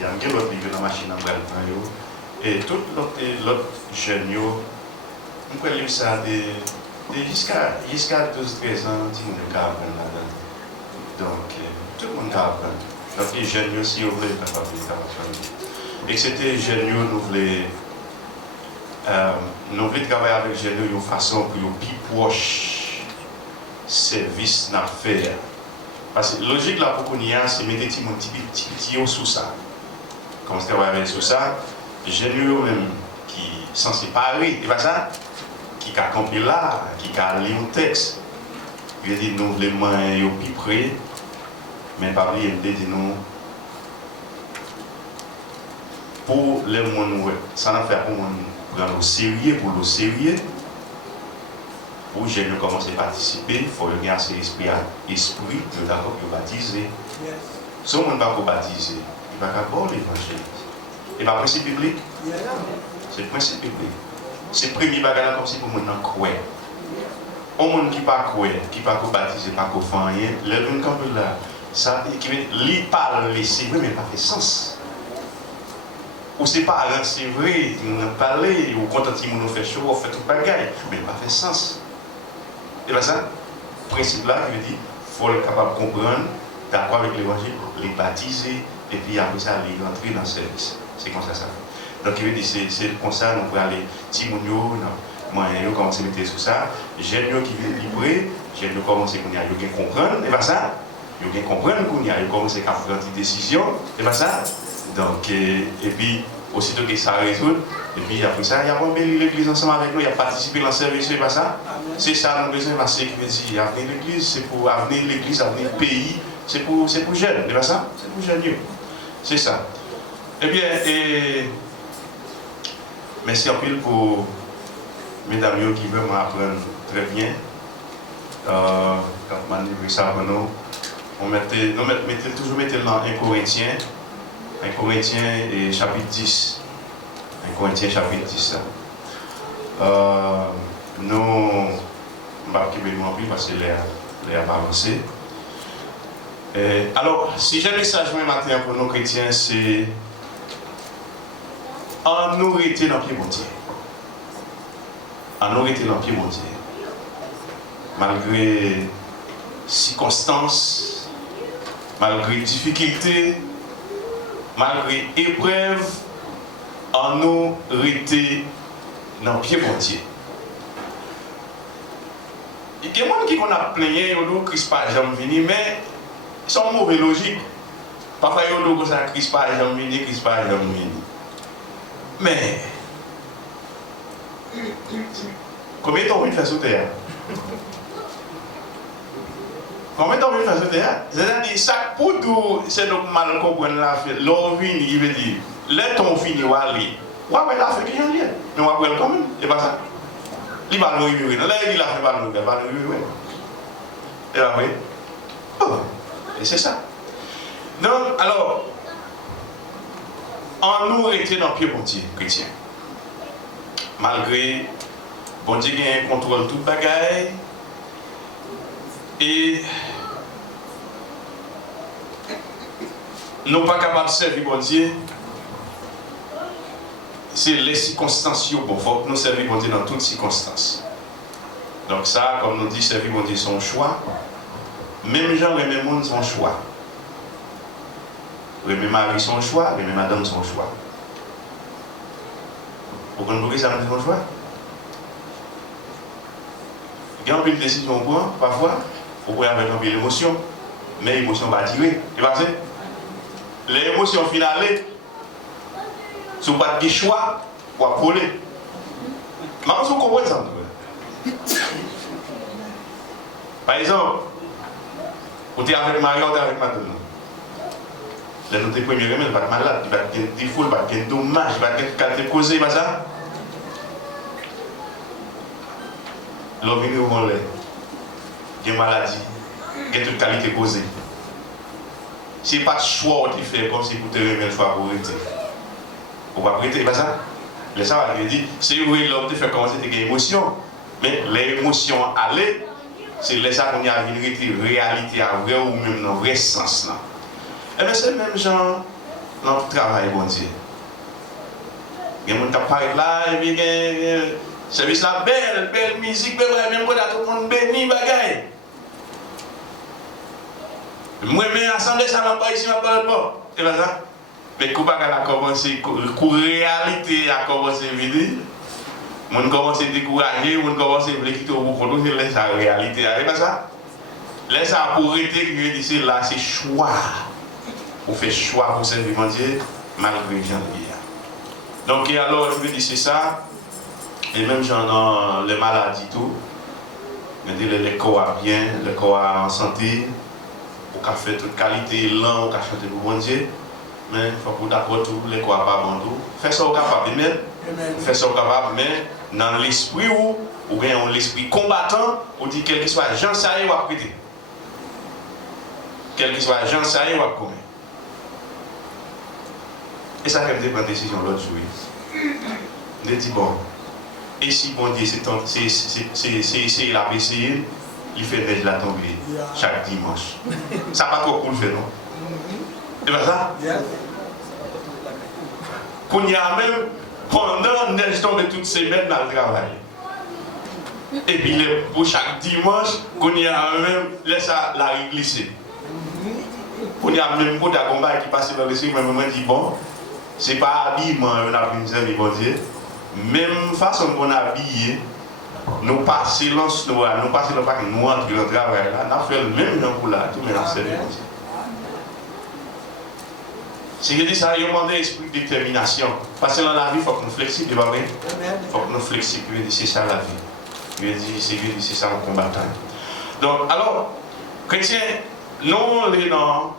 un autre livre dans la machine en bras et tout l'autre jeune. On peut lire ça jusqu'à 12-13 ans, tout le monde peut apprendre là-dedans. Donc, tout le monde peut apprendre. Donc, les jeunes aussi, ils voulaient capable d'apprendre. Et c'était jeunes, nous voulons travailler avec les jeunes de façon pour qu'ils plus proche service à faire. Parce que la logique là pour qu'on y a, c'est mettre des petits sous ça. Quand on travaille avec ça, les jeunes même qui sont séparés, et pas ça? Qui a campé là, qui a lu un texte. Il a dit nous voulons plus près, mais pas oublier de dire nous pour les gens, ça n'a fait pour prendre au sérieux, pour le sérieux. Pour les jeunes commencer à participer, il faut gagner assez l'esprit de d'accord pour baptiser. Si on ne va pas baptiser, il va pas voir l'évangile. Et le principe biblique, c'est le principe biblique. C'est le premier bagage comme si pour les gens croient. Au monde qui ne pas croire, qui ne pas baptiser, pas faire rien, les gens comme là, ça qui parle, c'est vrai, mais pas fait sens. Ou c'est pas c'est vrai, on parle, ou quand on fait chaud, on fait tout bagage, mais pas fait sens. Et bien ça, le principe là, il veut dire, il faut être capable de comprendre, d'accord avec l'évangile, les baptiser, et puis après ça, les rentrer dans le service. C'est comme ça. Donc il veut dire, c'est comme ça, nous pouvons aller, Timounio, moi, je commence à mettre sur ça, j'aime qui vient libérer, j'aime commencer à comprendre, et bien ça, je comprendre qu'on a commencé à prendre des décisions, et bien ça, donc, et puis, aussitôt que ça résout, et puis après ça, il y a pas l'église ensemble avec nous, il y a participé dans le service, c'est pas ça. C'est ça, nous besoin parce qu'il veut dire, avenir l'église, c'est pour avenir l'église, avenir le pays, c'est pour jeunes, c'est pas ça? C'est pour jeunes. C'est ça. Eh bien, merci en pile pour mesdames qui veulent m'apprendre très bien. Quand on a ça pour nous, on mettait toujours dans 1 Corinthiens. 1 Corinthiens et chapitre 10. 1 Corinthiens chapitre 10. Nous, on va quitter le plus parce que les a avancé. Alors, si j'ai un message matin pour nos chrétiens, c'est en nous rester dans le pied bon Dieu. En nous rester dans le pied bon Dieu. Malgré circonstances, malgré difficultés, malgré épreuve, en nous rester dans le pied bon Dieu. Il y a des gens qui ont plaigné, ils ont crispé, j'aime venir, mais ils sont mauvais logique. Parfois, il y a des choses qui se passent, qui se passent. Mais, combien de temps vous faites sur terre? Combien de temps vous faites sur terre? C'est-à-dire, chaque poudre, c'est donc mal comprendre la fête. L'or vini, il veut dire, les temps finis, ou aller. Ou après la fête qui est liée. Mais on va prendre quand même, c'est pas ça. Il va nous vivre. Là, il a fait pas nous vivre. Et après, et c'est ça. Donc, alors, en nous était dans le pied bon Dieu, chrétien. Malgré, bon Dieu qui contrôle toute bagaille. Et nous pas capables de servir bon Dieu. C'est les circonstances, bon, il faut que nous servions bon Dieu dans toutes circonstances. Donc ça, comme nous dit, servir bon Dieu son choix. Même gens, les mêmes monde son choix. Les mêmes mari son choix, les mêmes madame son choix. Vous comprenez ça, son choix? Il y a une décision pour parfois, il faut avec un peu d'émotion, mais l'émotion va tirer. Et parce que les émotions finales, si vous n'avez pas de choix, vous allez voler. Mais vous comprenez ça? Par exemple, vous êtes avec Marie, vous êtes avec madame. Là, nous sommes premiers remèdes, il va être malade, il va être défaut, il va être dommage, il va être qualité causée, pas ça? L'homme est au monde, il y a une maladie, il y a toute qualité causée. Si pas de choix que tu fais, comme si vous te remettez le choix pour arrêter. Vous ne pouvez pas arrêter, pas ça? Les gens vont dire, c'est vrai, l'homme te fait commencer à avoir émotion, mais les émotions aller, c'est les gens qu'on a une réalité à vrai ou même dans le vrai sens. Et bien c'est le même genre dans le travail, bon Dieu. Il y a des gens qui parlent là, et puis il y a service la belle musique, même quand tout le monde béni, bagaille. Moi, mais assemblée, ça m'a pas ici, m'a pas pas. Et bien ça. Mais quand on a commencé, la réalité a commencé à vider. On commence à décourager, on commence à quitter au bout de laisse la réalité. Et bien ça. Laisse ça pour arrêter, c'est là, c'est choix. On fait choix pour servir mon Dieu, malgré bien. Donc, et alors, je veux dire, c'est ça. Et même dans les maladies, tout. Les corps bien, les corps en santé. On a fait toute qualité, là, on a chanté pour bon Dieu. Mais il faut que d'accord tout, les corps pas bon tout. Fais ça au capable, fais ça au capable, mais dans l'esprit ou bien l'esprit combattant, on dit quel que soit Jean Saïe ou à prêter. Quel que soit Jean Saïe ou à commettre. Et ça fait me prendre une décision l'autre jour. Je dis bon, et si bon Dieu c'est la PCI, il fait neige la tomber chaque dimanche. Ça pas trop cool fait non? C'est pas ça? Qu'on y a même pendant neige tomber toutes ces semaines dans le travail. Et puis pour chaque dimanche, qu'on y a même laisse la rue glisser. Qu'on y a même pour ta combat qui passe dans le ciel, même dit bon. Ce n'est pas habillement on a pris une bon Dieu. Même façon qu'on a habillé, nous passons nous passons le paquet, nous entrons dans le travail là, nous faisons le même temps pour là, tout le monde a servi. Si je dis ça, il y a demandé esprit de détermination. Parce que dans la vie, il faut que nous flexibles, pas vrai? Il faut que nous flexibles, c'est ça la vie. C'est ça le combattant. Donc, alors, chrétiens, nous, les dans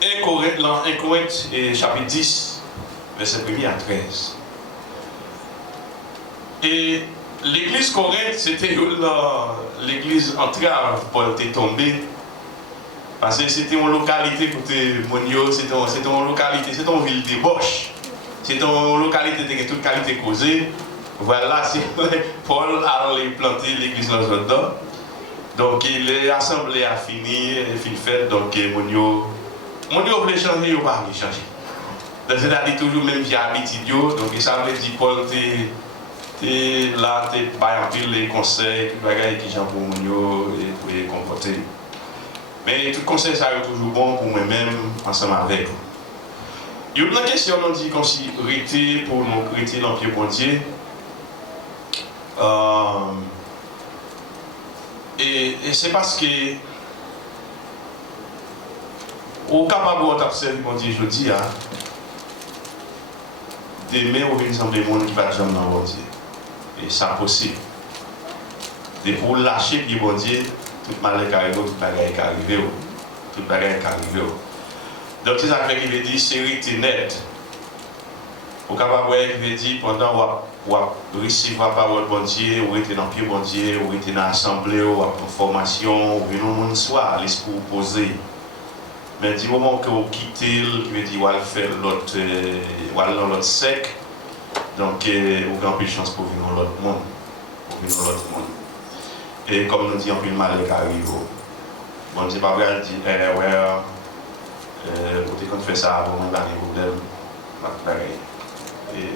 1 Corinthiens chapitre 10, verset 1 à 13. Et l'église Corinthe, c'était l'église entrave, Paul était tombé. Parce que c'était une localité côté Monio, c'était une localité, c'était une ville débauche. C'était une localité de toute qualité causée. Voilà, c'est Paul a planté l'église là-dedans. Donc, l'assemblée a fini, il fait, donc Monio voulait changer, il n'a pas changer. C'est-à-dire toujours même via habitude, donc ça veut dire Paul t'es là, t'es pas en pile les conseils, les bagages qui sont pour Monio et pour les comporter. Mais tout conseil ça est toujours bon pour moi-même ensemble avec vous. Il y a une question on dit comme si rester pour nous rester dans le pied bon Dieu. Et c'est parce que Ou capable d'observer, bon Dieu, je dis, d'aimer ou venir ensemble des monde qui va jamais dans bon Dieu. Et ça possible. De pour lâcher puis bon Dieu, tout malheur qui arrive, tout bagage qui arrive, tout bagage qui arrive. Donc c'est ça qui veut dire sécurité nette. Ou capable qui veut dire pendant ou recevoir la parole bon Dieu, ou être dans le pied bon Dieu, ou être dans l'assemblée, ou en formation, ou venir dans le soir, l'esprit posé. Mais du moment que vous quittez, qui veut dire ou faire l'autre, ou aller dans l'autre sec, donc vous avez plus de chance pour venir dans l'autre monde. Pour venir dans l'autre monde. Et comme nous disons, il y a un mal qui arrive. Bon Dieu, pas vrai, dit, quand tu fais ça, vous n'avez pas de problème. Et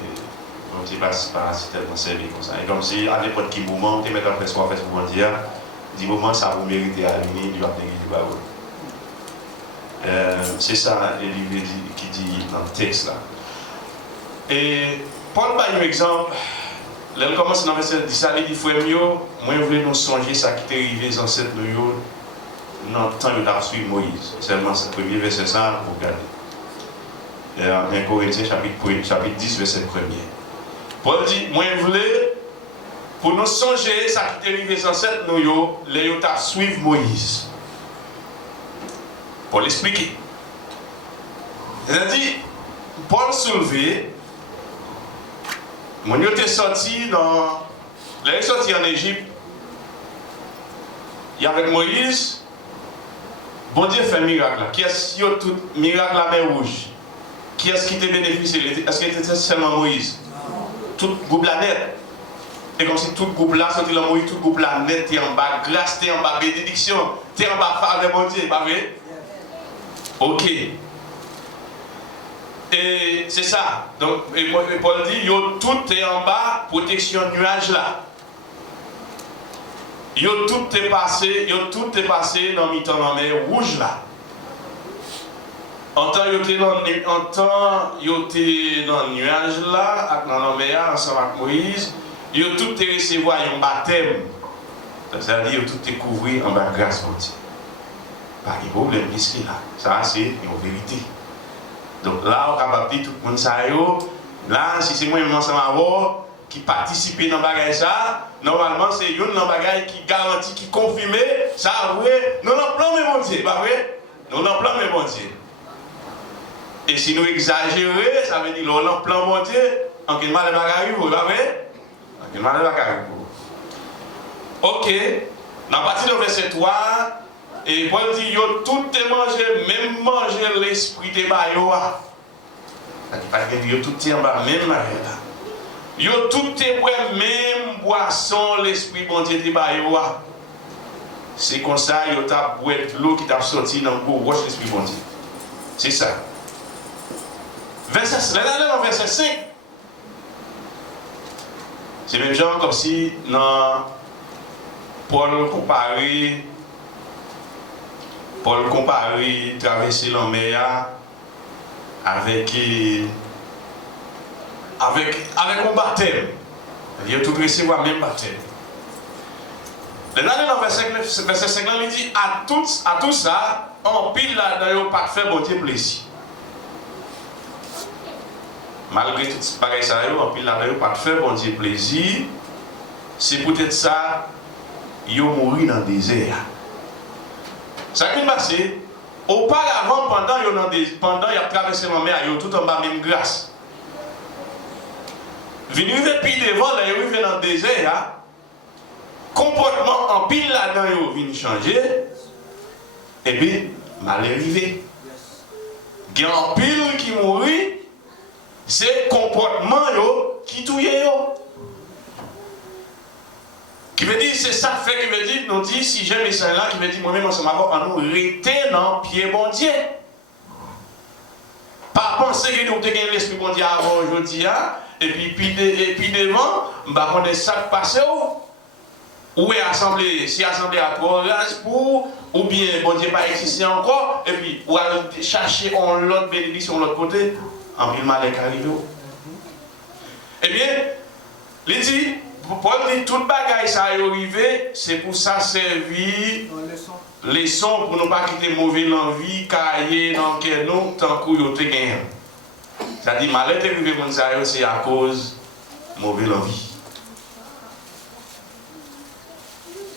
bon Dieu, pas si tellement servi comme ça. Et comme si à n'importe quel moment, tu mets en place, fait pour dire, du moment ça vous méritez à l'unir, du va négliger le parole. C'est ça qui dit dans le texte là. Et Paul va un exemple. Là, il commence dans le verset 10, il dit frère, moi je voulais nous songer ça qui est arrivé dans cette nous dans le temps où il a suivi Moïse. Seulement ce premier verset ça, vous regardez. 1 Corinthiens chapitre 10, verset 1er. Paul dit, moi je voulais pour nous songer ça qui est arrivé dans cette nous les où a suivi Moïse. Pour l'expliquer. Il a dit, Paul soulevé, mon était sorti dans. Là, il est sorti en Égypte. Il y avait Moïse. Bon Dieu fait un miracle. Qui est-ce qui a tout miracle la mer rouge? Qui est-ce qui t'a bénéficié? Est-ce que c'était seulement Moïse? Tout groupe la net. Et comme si tout groupe là, sorti la Moïse, tout groupe là net, t'es en bas grâce, t'es en bas bénédiction, t'es en bas faveur, mon Dieu, pas vrai? Ok. Et c'est ça. Donc, Paul dit, tout est en bas, protection nuage là. Tout est passé dans le temps dans la mer rouge là. En temps, il était dans le nuage là, dans la mer, ensemble avec Moïse. Tout est recevoir un baptême. C'est-à-dire, tout est couvert en bas de grâce pour Dieu. Pas de problème ici là. Ça, c'est une vérité. Donc là, on est capable de dire tout le monde ça. Là, si c'est moi-même ensemble qui participe dans le bagage ça, normalement, c'est une dans le bagage qui garantit, qui confirme, ça, vrai, nous n'en plan mais bon Dieu, pas vrai? Nous n'en plan mais bon Dieu. Et si nous exagérons, ça veut dire nous n'en plan bon Dieu, en quel mal de bagage, pas vrai? En quel mal de bagage. Ok, dans la partie de verset 3, et Paul dit, tout est mangé, même manger l'esprit de Bayoa. Tout est en bas, même là. Tout est même boisson, l'esprit bon Dieu de Bayoa. C'est comme ça, tu as boire de l'eau qui t'a sorti dans le gros l'esprit bon Dieu. C'est ça. Verset 5. C'est même genre comme si, dans Paul comparait traverser la mer avec un baptême. Il a tout recevoir même baptême. Le dernier dans verset 5, il dit à tout ça, en pile là-dedans, pas de faire bon Dieu plaisir. Malgré tout ce bagage ça, en pile là-dedans, pas de faire bon Dieu plaisir. C'est peut-être ça, ils ont mouru dans le désert. Ça qui est passé, auparavant, pendant qu'il a traversé la mer, il a tout en bas même grâce. Venu puis devant, il arrive dans le désert, comportement en pile là-dedans, il vient changer, et puis, mal arrivé. Il y a un pile qui mourit, c'est comportement qui touille. Qui veut dire, c'est ça fait qui veut dire, nous dit, si j'aime les saints là, qui veut dire, moi-même, ensemble avec nous, rester dans le pied bon Dieu. Pas penser que nous avons gagné l'esprit bon Dieu avant aujourd'hui, et puis devant, on est ça passé où est assemblée, si assemblée à trois races pour, ou bien bon Dieu pas existé encore, et puis, ou aller chercher l'autre bénédiction de l'autre côté, en pile mal est arrivé. Eh bien, il dit, Paul dit tout bagaille ça arrivé, c'est pour ça servir leçon pour ne pas quitter mauvais l'envie, cahier dans quel nous tant que yo te gagne. Ça dit malheur est arrivé mon ça c'est à cause mauvais l'envie.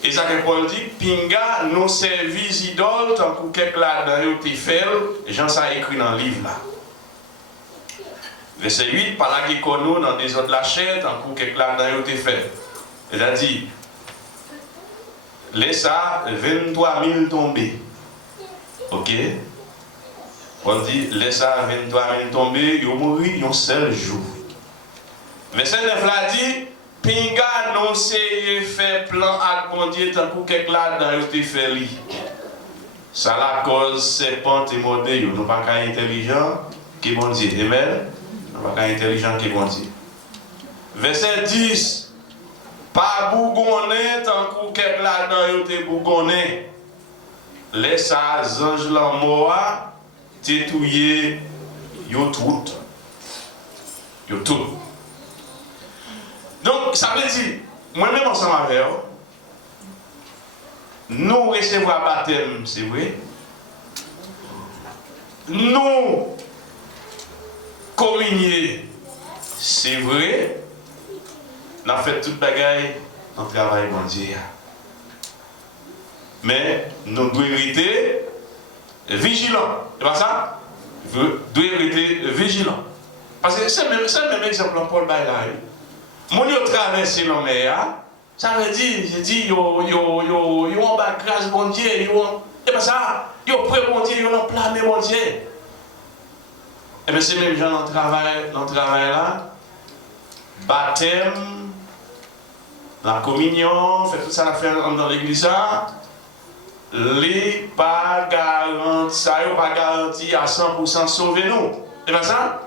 Et ça que Paul dit, pinga nous servis idoles tant que quelque là dans yo te fait, Jean ça écrit dans le livre là. Verset 8, par là qui connaît dans des autres la chair, tant que quelque là dans yo te fait. Il a dit, laisse ça 23 000 tomber. Ok? On dit, laisse ça 23 000 tomber, ils ont mouru un seul jour. Verset 9 là dit, pinga non c'est fait plan à bon Dieu tant que quelque là dans yo te fait li. Ça la cause serpent et modé, nous pas qu'à intelligent qui bon Dieu. Amen. Nous pas qu'à intelligent qui bon Dieu. Verset 10. Pas bougonné tant que quelque là dans yo te bougonné. Laisse ça ange la moa tétouiller yo tout. Yo tout. Donc ça veut dire moi-même ensemble avec nous recevons baptême, c'est vrai. Nous communier, c'est vrai. Nous avons fait toute bagaille dans le travail mondial. Mais nous devons rester vigilants. C'est pas ça? Nous devons rester vigilants. Parce que c'est le même exemple que Paul Baila. Mon yo traverse la mer, ça veut dire, je dis, yo en bas grâce bon Dieu, et pas ça, yo prêt bon Dieu, yo en plein bon Dieu. Et bien c'est même gens dans le travail là, baptême, la communion, fait tout ça dans l'église là, les pas garantis, ça yo pas garanti à 100% sauver nous. Et pas ça?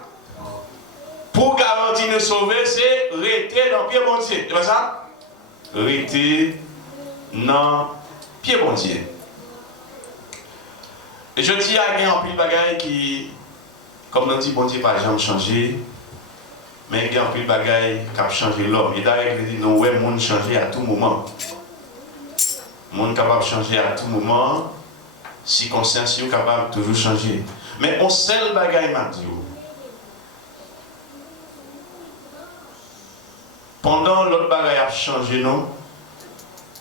Pour garantir nous sauver, c'est rester dans le pied bon Dieu. C'est pas ça? Rester dans le pied bon Dieu. Et je dis à quelqu'un en plus de bagaille qui, comme on dit, bon Dieu, pas jamais changé, mais il y a un peu de bagaille qui a changé l'homme. Et d'ailleurs, il dit, nous, le monde change à tout moment. Le monde est capable de changer à tout moment, circonstances sont capables de toujours changer. Mais on sait le bagaille, m'a dit. Pendant l'autre bagaille a changé, non?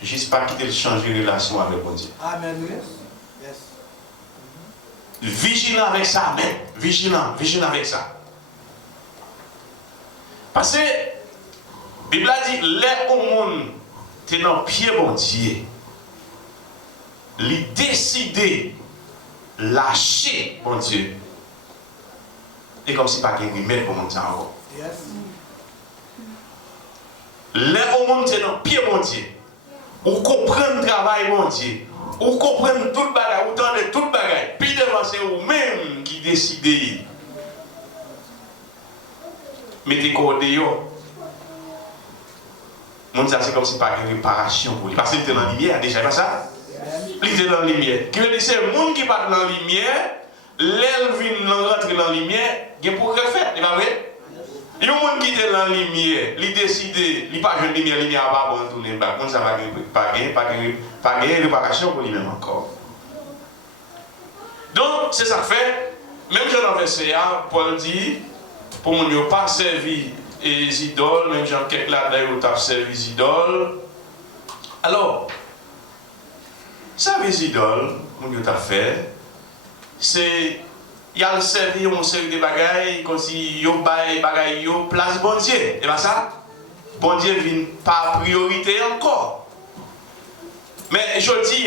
Juste pas quitter le changer relation avec mon Dieu. Amen. Yes. Vigilant avec ça, amen. Vigilant avec ça. Parce que la Bible a dit, les au monde, t'es dans le pied bon Dieu. Il décide lâcher bon Dieu. Et comme si pas qu'il y a une remède pour mon Dieu encore. Yes. Les au monde, t'es dans le pied bon Dieu. Ou comprendre le travail bon Dieu. Ou comprendre tout le bagage, ou tendre tout le bagage. Puis devant c'est vous-même qui décidez. Mettez cordé yo. Mon ça c'est comme si pas une réparation pour lui. Parce qu'il était dans la lumière, déjà pas ça? Il était dans la lumière. Qui veut dire c'est le monde qui part dans la lumière, l'aile vient rentrer dans la lumière, il pour refaire, c'est pas vrai? Il y a un monde qui était dans la lumière, il décide, il n'est pas jeune lumière, il n'y a pas bon tourner back. Comme ça, pas gagner réparation pour lui-même encore. Donc, c'est ça fait, même dans le verset A, Paul dit, pour ne pas servir les idoles, même Jean quelques là-dedans, ils ont servi les idoles. Alors, ça les idoles, mon Dieu t'a fait, c'est. Il y a le servir une série de bagailles, comme si yo bail bagaille yo place bon Dieu. Et bien ça, bon Dieu vient pas priorité encore. Mais je dis,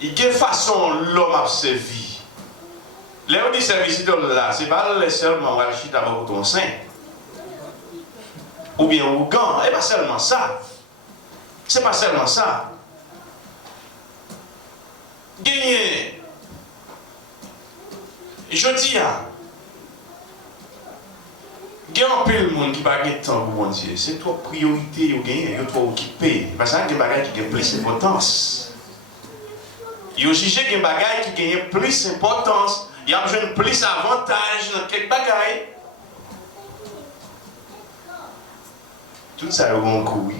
il y a une façon l'homme a servi. Les on dit service là, c'est pas seulement on chita avec ton sein. Ou bien au gant, et pas seulement ça. C'est pas seulement ça. Gagner. Je dis, il y a un peu de monde qui n'a pas de temps pour mon Dieu. C'est toi priorité, il y a toi occupé. Parce que il y a des choses qui ont plus d'importance. Il y a des choses qui ont plus d'importance. Il y a plus d'avantages dans quelques bagailles. Tout ça, ils ont couru.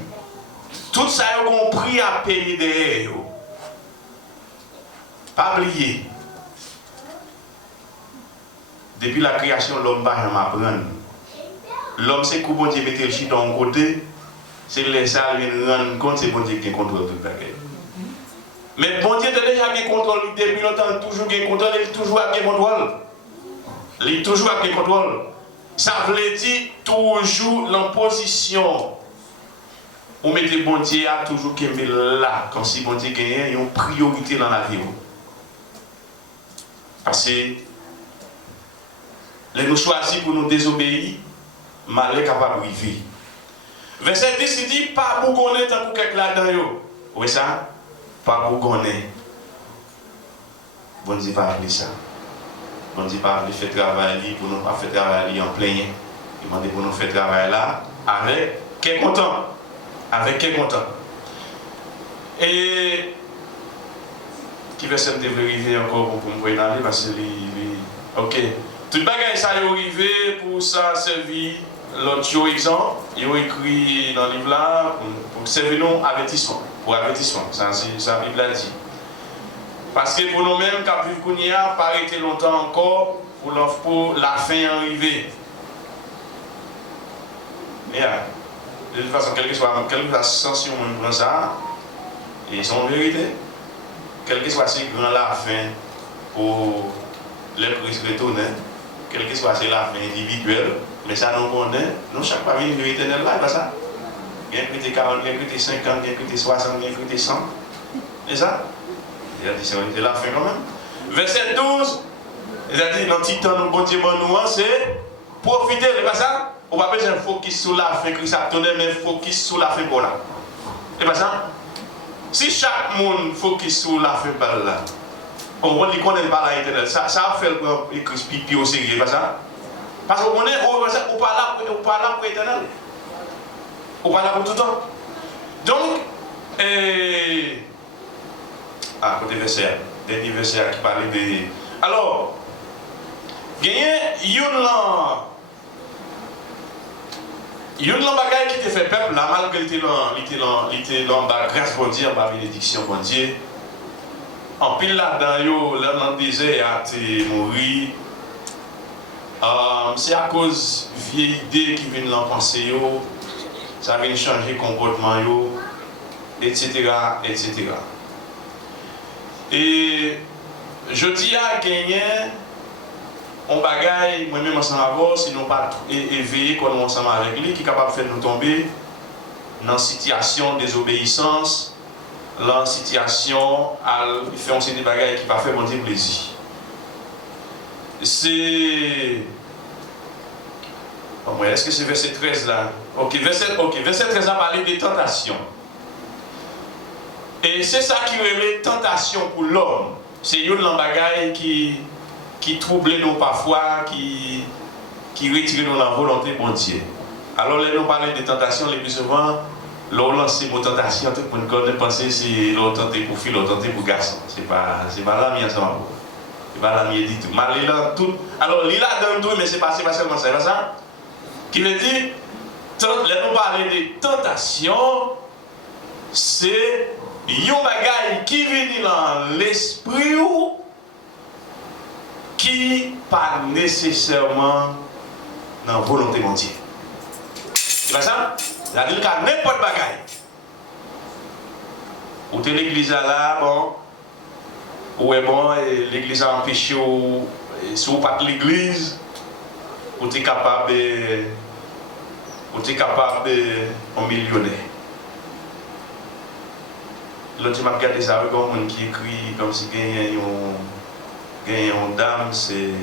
Tout ça, ils ont pris à payer derrière. Pas oublier. Depuis la création, l'homme va jamais apprendre. L'homme, c'est que bon Dieu mette le chien d'un côté, c'est que les salles viennent rendre compte, c'est bon Dieu qui contrôle tout le bagage. Mais bon Dieu a déjà bien contrôle depuis longtemps, toujours bien contrôle, il toujours a bien contrôle. Il toujours a bien contrôle. Ça veut dire toujours en position. On mettez bon Dieu à toujours qu'il là, comme si bon Dieu gagne une priorité dans la vie. Parce que les nous choisissons pour nous désobéir, mal est capable de vivre. Verset 10 il dit, pas bougonner tant que quelqu'un là-dedans. Oui ça? Pas bougonner. Bon Dieu pas appeler ça. Bon Dieu pas appeler faire travail pour nous pas faire travail en plein. Il demande pour nous faire travail là avec quel content. Avec quel content. Et qui veut se développer encore pour me voir aller parce que ok. Tout le bagage ça est arrivé pour ça servir l'autre exemple, il a écrit dans le livre là pour servir nous avertissement, pour avertissement, ça la Bible a dit. Parce que pour nous-mêmes, quand nous vivons, pas arrêter longtemps encore pour la fin arriver. Mais de toute façon, quelle que soit la sanction on prend ça, et c'est une vérité. Quelle que soit si grand la fin pour les prises retournées, quelle que soit la fin individuelle, mais ça nous connaît, nous chaque fois une vérité éternelle là, pas ça. Il y a un 40, il y a un 50, il y a un 60, il y a un 100. Et ça? Il a dit c'est la fin quand même. Verset 12, il a dit dans le petit temps, nous bon Dieu, c'est profiter, c'est pas ça? On va pas faire un focus sur la fin, Christ a tourné, mais focus sur la fin pour là. C'est pas ça? Si chaque monde focus sur la fin par là, on va dire qu'on n'est pas là l'éternel, ça a fait le Christ pipi au sérieux, pas ça? Parce qu'on est, on parle là pour l'éternel. On parle là pour tout le temps. Donc, côté verset, dernier verset qui parlait de. Alors, il y a une bagaille qui te fait peuple là, malgré qu'il était dans la grâce pour Dieu, la bénédiction pour Dieu. En pile là-dedans, là dans le désert, a été mourir. C'est à cause de vieilles idées qui viennent dans penser, ça vient changer le comportement, etc., etc. Et je dis à gagner on bagaille, moi-même ensemble avec, sinon pas éveillé quand on ensemble avec lui, qui est capable de faire nous tomber dans une situation de désobéissance, dans une situation à faire des bagailles qui ne va pas faire mon Dieu plaisir. C'est. Est-ce que c'est verset 13 là? Ok, verset 13 a parlé des tentations. Et c'est ça qui relève tentation pour l'homme. C'est une bagaille qui trouble nous parfois, qui retire nous la volonté de Dieu. Alors, là, nous parlons de tentation, les plus souvent, l'on lance pour tentation, tout le monde connaît penser c'est l'on tenter pour fille, l'on tenter pour garçon. C'est pas la mienne ensemble. C'est pas la mienne du tout. Mais là, tout. Alors, il a dans tout, mais c'est pas seulement ça, c'est pas ça. Qui veut dire, là, nous parlons de tentation, c'est un bagage qui vient dans l'esprit qui pas nécessairement dans la volonté de Dieu. C'est pas ça? C'est-à-dire qu'à n'importe bagaille. Ou t'es l'église là, bon, ou est bon, l'église a empêché, si vous pas de l'église, ou t'es capable de millionnaire. L'autre m'a regardé ça avec un monde qui écrit comme si il y a une dame, c'est.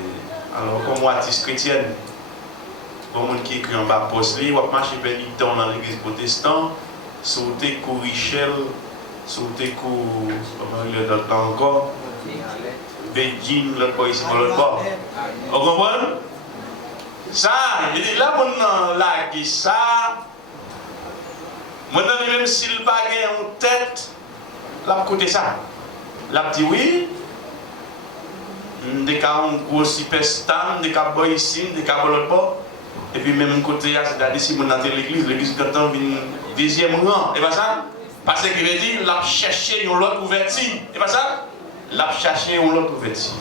Alors, comme artiste chrétienne, un monde qui écrit en bas poste, il va marcher pénitent dans l'église protestante, sauter pour Richel, sauter pour. Comment il est dans le temps encore? Beijing, l'autre bord ici, l'autre bord. Vous comprenez? Ça, il dit là, on a qui ça. Maintenant, même s'il n'a pas en tête, là, côté ça. Là, dit oui. Des cas, on gros super stand, des cas, boy ici, des cas, l'autre bord. Et puis même côté, c'est-à-dire si on entre l'église vient deuxième rang. Et pas ça? Parce que veut dire, l'a cherché une autre ouverture. Et pas ça? L'a cherché une autre ouverture.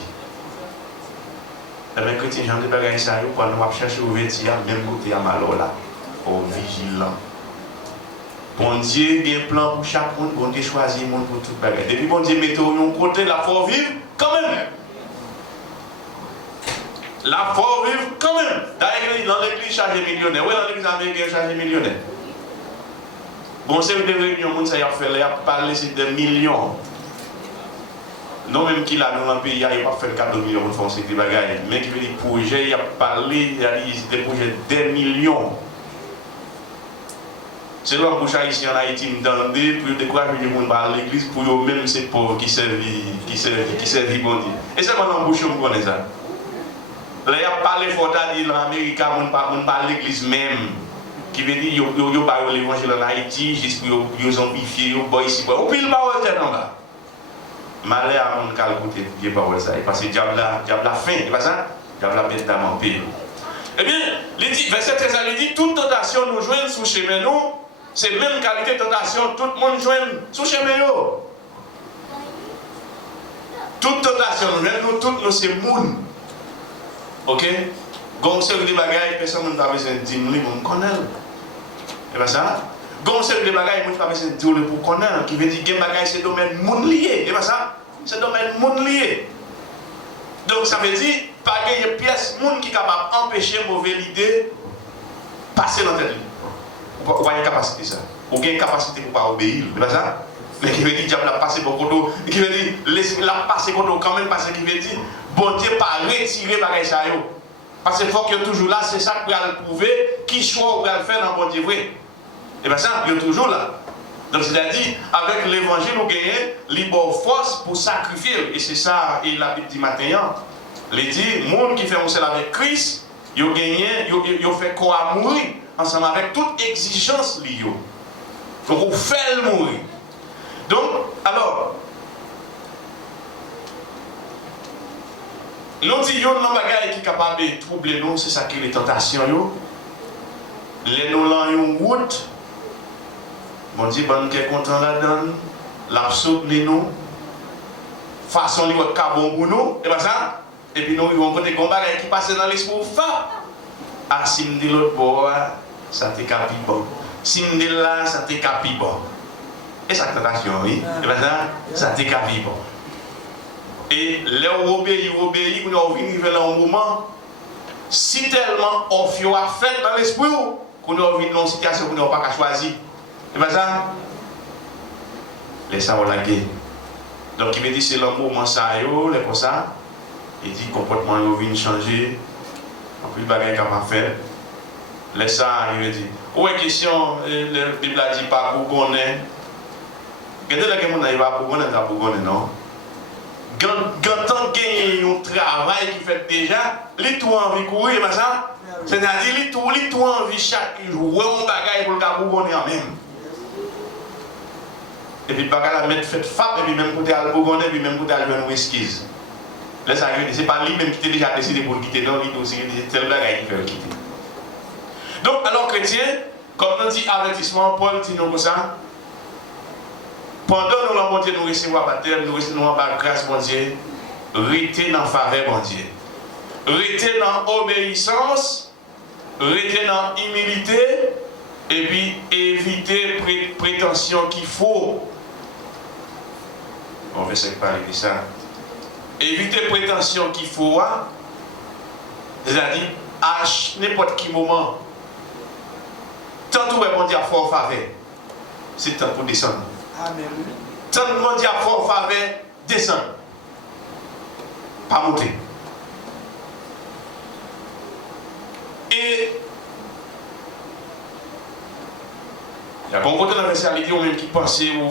Les chrétiens, j'en ai pas gagné ça, pour nous chercher ouverture, même côté à malheur là. Au vigilant. Bon Dieu, il y a un plan pour chaque monde, bon Dieu choisit le monde pour tout le monde. Depuis bon Dieu, mettez au côté, la faut vivre quand même. La faut vivre quand même. D'ailleurs, dans l'église chargé millionnaire. Oui, dans l'église américaine chargé millionnaire. Bon, c'est une réunion, on a fait, il a parlé de millions. Non, même qu'il a dans le pays, il n'a pas fait 4 millions de fonds, c'est des bagages. Mais qui veut dire projet, il a parlé, il a dit des projets de millions. C'est là pour ici en Haïti, nous demandons pour décourager les gens par l'église, pour eux-mêmes, ces pauvres qui servent bon Dieu. Et c'est mon embauche, on connaît ça. Là, il a parlé fort à dire l'Amérique, on parle de l'église même. Qui veut dire, il y a l'évangile en Haïti, juste pour les amplifier, ici. On peut le parole en bas. Malheur à mon calcouté, il n'y a pas ça. Parce que diable la faim, c'est pas ça? Diable la bête d'âme en paix. Eh bien, verset 13, il dit, toute tentation nous joigne sous chemin nous. C'est même qualité de tentation, tout le monde joue sous chemin. Toute tentation, nous tous, nous c'est moun. Ok? Gon série de bagailles, personne n'a pas besoin de dire, on connaît. C'est pas ça? Gon série de bagailles, on n'a pas besoin de dire pour connaître. Qui veut dire que bagailles, c'est domaine moun lié. C'est pas ça? C'est domaine moun lié. Donc ça veut dire, pas de pièce moun qui est capable d'empêcher mauvaise idée passer dans la tête. Vous avez une capacité ça. Vous avez une capacité pour ne pas obéir. C'est pas ça? Mais qui veut dire diable l'a passé pour côté. Qui veut dire l'a passé côté quand même parce qu'il veut dire bon Dieu pas retirer bagaille ça yo. Parce qu'il faut que toujours là, c'est ça qui va le prouver qui choix va le faire dans bon Dieu vrai. Et bien ça, il est toujours là. Donc c'est-à-dire avec l'évangile vous gagnez libre force pour sacrifier et c'est ça et la Bible dit matin. Il dit monde qui fait un seul avec Christ, il gagné, il fait quoi mourir ensemble avec toute exigence liée. Donc on fait le mourir. Donc, alors, nous disons que les qui sont capables de troubler nous, c'est ça qui est les tentations. Les nous l'ont une route. Bon Dieu, bon qui est content là-dedans. L'absurde les nous. Façon de bon pour nous. Et bien ça. Et puis nous vivons côté combat qui passe dans l'esprit. Ah, si nous disons l'autre bord, ça te capi bon. Si nous disons là, ça te capi bon. Et ça tentation, oui. Et bien ça te capi bon. Et les obéis, nous vivons dans un moment, si tellement on fait dans l'esprit, qu'on a vu dans une situation qu'on n'a pas choisi. Et bien ça, laissez-moi la guerre. Donc il me dit c'est le moment ça, les comme ça, il dit comportement vient changer, en plus de bagages qu'on va faire. Laissez ça, il me dit. Où est question, la Bible a dit pas pour qu'on ait. Regardez là que mon n'arrive pas pour qu'on ait, pas pour qu'on ait, non? Quand on gagne un travail qui fait déjà, les tout envie de courir, c'est-à-dire les tout envie chaque jour, on bagaille pour le cas où on est en même. Et puis bagaille la mettre fait fap, et puis même côté à Bourgogne, et puis même côté à une esquisse. Là, ça arrive, c'est pas lui-même qui a déjà décidé pour le quitter, non, il aussi tel bagaille qui fait le quitter. Donc, alors chrétien, comme on dit avertissement, Paul dit nous comme ça. Pendant que nous l'avons nous recevons à terre, nous recevons par grâce, mon Dieu, restez dans la faveur, mon Dieu. Restez dans l'obéissance, restez dans l'humilité, et puis évitez prétention qu'il faut. On va essayer de parler de ça. Évitez prétention qu'il faut, c'est-à-dire à n'importe quel moment. Tant que mon Dieu a fort faveur, c'est temps pour descendre. Amen. Tant que mon Dieu a fort faveur, descendre. Pas monter. Et il y a bon côté dans le verset, il dit au même qui pensait au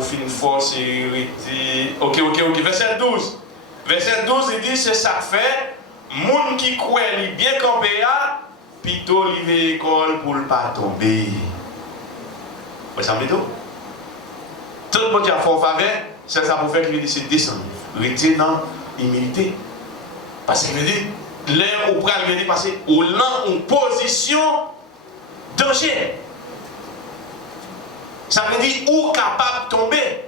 fin force et ok. Verset 12. Verset 12, il dit c'est ça fait. Moun qui croit li bien campé a, plutôt li ve école pour ne pas tomber. Vous savez tout? Tout le monde qui a fort faveur, c'est ça pour faire qu'il dit c'est descendre. Rester dans l'humilité. Parce qu'il veut dire, l'air ou pral venir passer au lent en position danger. Ça veut dire ou capable de tomber.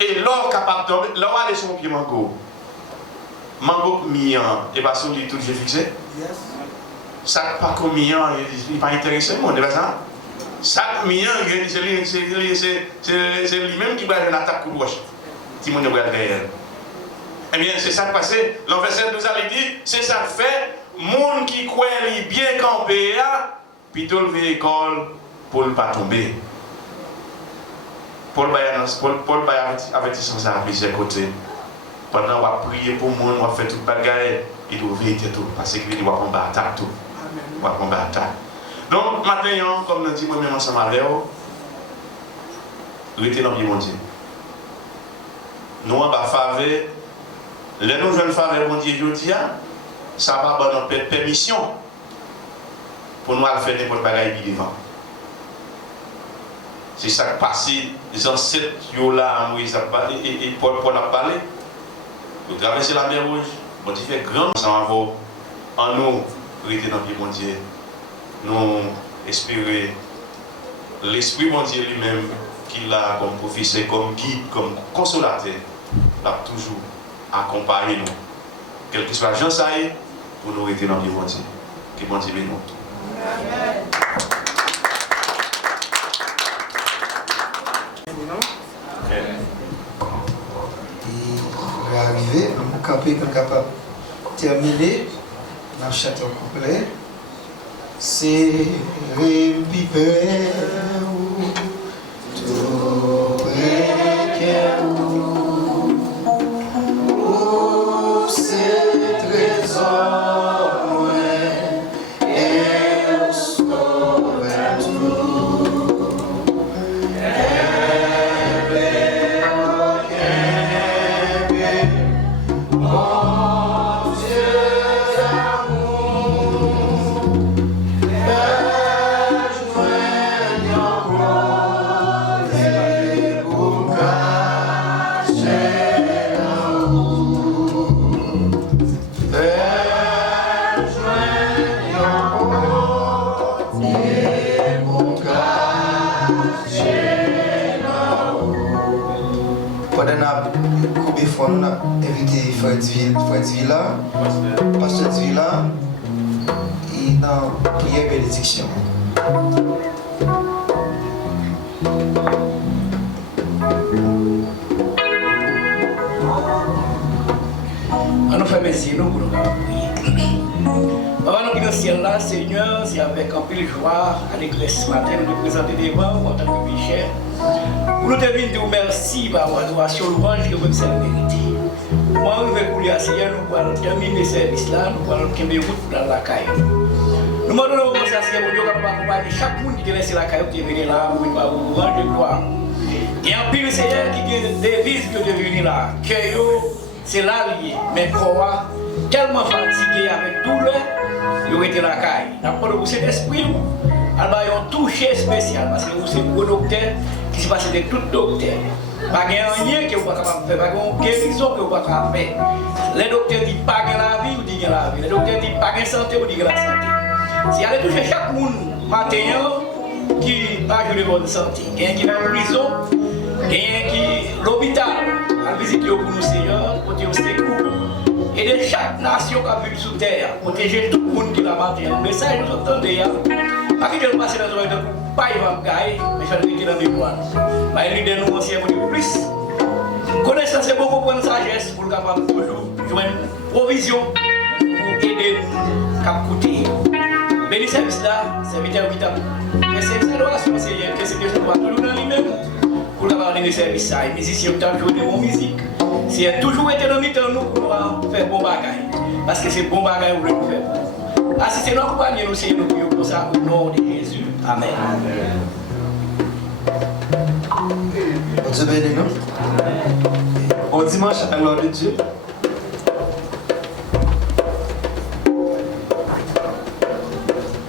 Et l'or capable de tomber, l'or aller sur mon pied mango. Mango mian, et pas sur lui tout j'ai fixé. Ça pas comme mian, il n'est pas intéressé, mon n'est pas ça. Ça mian, c'est lui-même qui va une attaque pour gauche. Si mon est derrière. Eh bien, c'est ça qui passe. Le verset nous a dit, c'est ça que fait, monde qui croit bien campé, plutôt le véhicule pour ne pas tomber. Paul Bayan avertissant ça à plusieurs côtés. Pendant qu'on va prier pour le monde, on va faire tout le bagage, il doit vérifier tout. Parce qu'il doit combattre attaque tout. Il doit combattre attaque. Donc, maintenant, comme nous dit moi-même ensemble avec vous, restez dans le bon Dieu. Nous, on va faveur. Les nous jeunes faveurs, bon Dieu, je dis, ça va avoir notre permission pour nous faire n'importe quoi devant. C'est ça qui passe, les ancêtres, là, Moïse a parlé, et Paul a parlé. Vous traversez la mer Rouge, bon Dieu fait grand, ça va en nous, rester dans le bon Dieu. Nous espérer l'Esprit bon Dieu lui-même, qui l'a comme professeur, comme guide, comme consolateur, l'a toujours accompagné nous. Quel que soit la chance à eux, pour nous rester dans le bon Dieu. Que bon Dieu bénisse nous. Amen. Et arriver, on va camper pour capable terminer dans le château complet. C'est Rémi-Père, tout précaire, où c'est trésor, et sauve tout. On a invité Fred Villa, pasteur Villa, et dans prière bénédiction. On nous fait plaisir pour nous prier. Avant nous dans le ciel là, Seigneur, c'est avec un peu de joie à l'église ce matin, nous nous présenter devant vous en tant que pécheur. Pour nous deviner de vous merci par votre adoration, louange que vous me mérité. Moi, je vais couler à Seigneur, nous allons terminer ce service là, nous allons tomber route dans la caille. Nous demandons au Seigneur, Dieu va accompagner chaque monde qui est laissé la caille, qui est venu là, pour nous rendre de gloire. Il y a un pile Seigneur qui a des devises qui est venu là, que c'est l'allié, mais quoi, tellement fatigué avec douleur, il a été la caille. Nous avons pour cet esprit, nous avons touché spécial, parce que vous êtes un docteur qui se passe de tout docteur. Pas de rien que vous ne pouvez pas faire, pas de guérison que vous ne pouvez pas faire. Les docteurs disent pas de la vie, ou disent la vie. Les docteurs disent pas de santé, ou disent la santé. Si allez toucher chaque monde matin qui n'a pas de bonne santé, quelqu'un qui est en prison, quelqu'un qui est à l'hôpital, à visiter pour nous Seigneur, pour dire secours. Et de chaque nation qui a vécu sous terre, protéger tout le monde qui l'a matin. Le message nous entendez. Pas que je passe dans le temps, pas il va me gagner, mais je vais dans la mémoire. Mais il nous anciens pour plus. Connaissance c'est beaucoup de sagesse pour capable toujours jouer une provision pour aider nous à coûter. Mais le service là, serviteur vital. Mais c'est une adoration, c'est que c'est que je dois toujours dans lui-même pour avoir des services. Les musiciens ont joué de bonne musique. C'est toujours été dans le nous pour faire bon bagage. Parce que c'est bon bagage que nous faire. Assistez-nous, accompagnez-nous, Seigneur, nous prions pour ça au nom de Jésus. Amen. Dieu bénisse nous. Bon dimanche à la gloire de Dieu.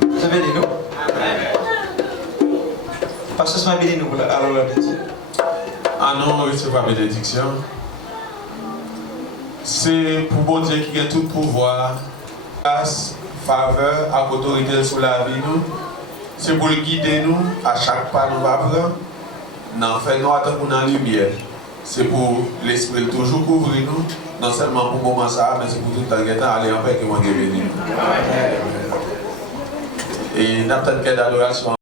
Dieu bénisse nous. Pasteur Souma bénisse nous à la gloire de Dieu. Ah non, recevoir bénédiction. C'est pour bon Dieu qui a tout pouvoir Grâce, faveur, à autorité sur la vie nous. C'est pour le guider nous à chaque pas nous va prendre. N'en fait nous attendre pour la lumière. C'est pour l'esprit toujours couvrir nous. Non seulement pour le moment ça, mais c'est pour tout le temps aller en paix que moi je bénis. Et n'attendons qu'à l'adoration.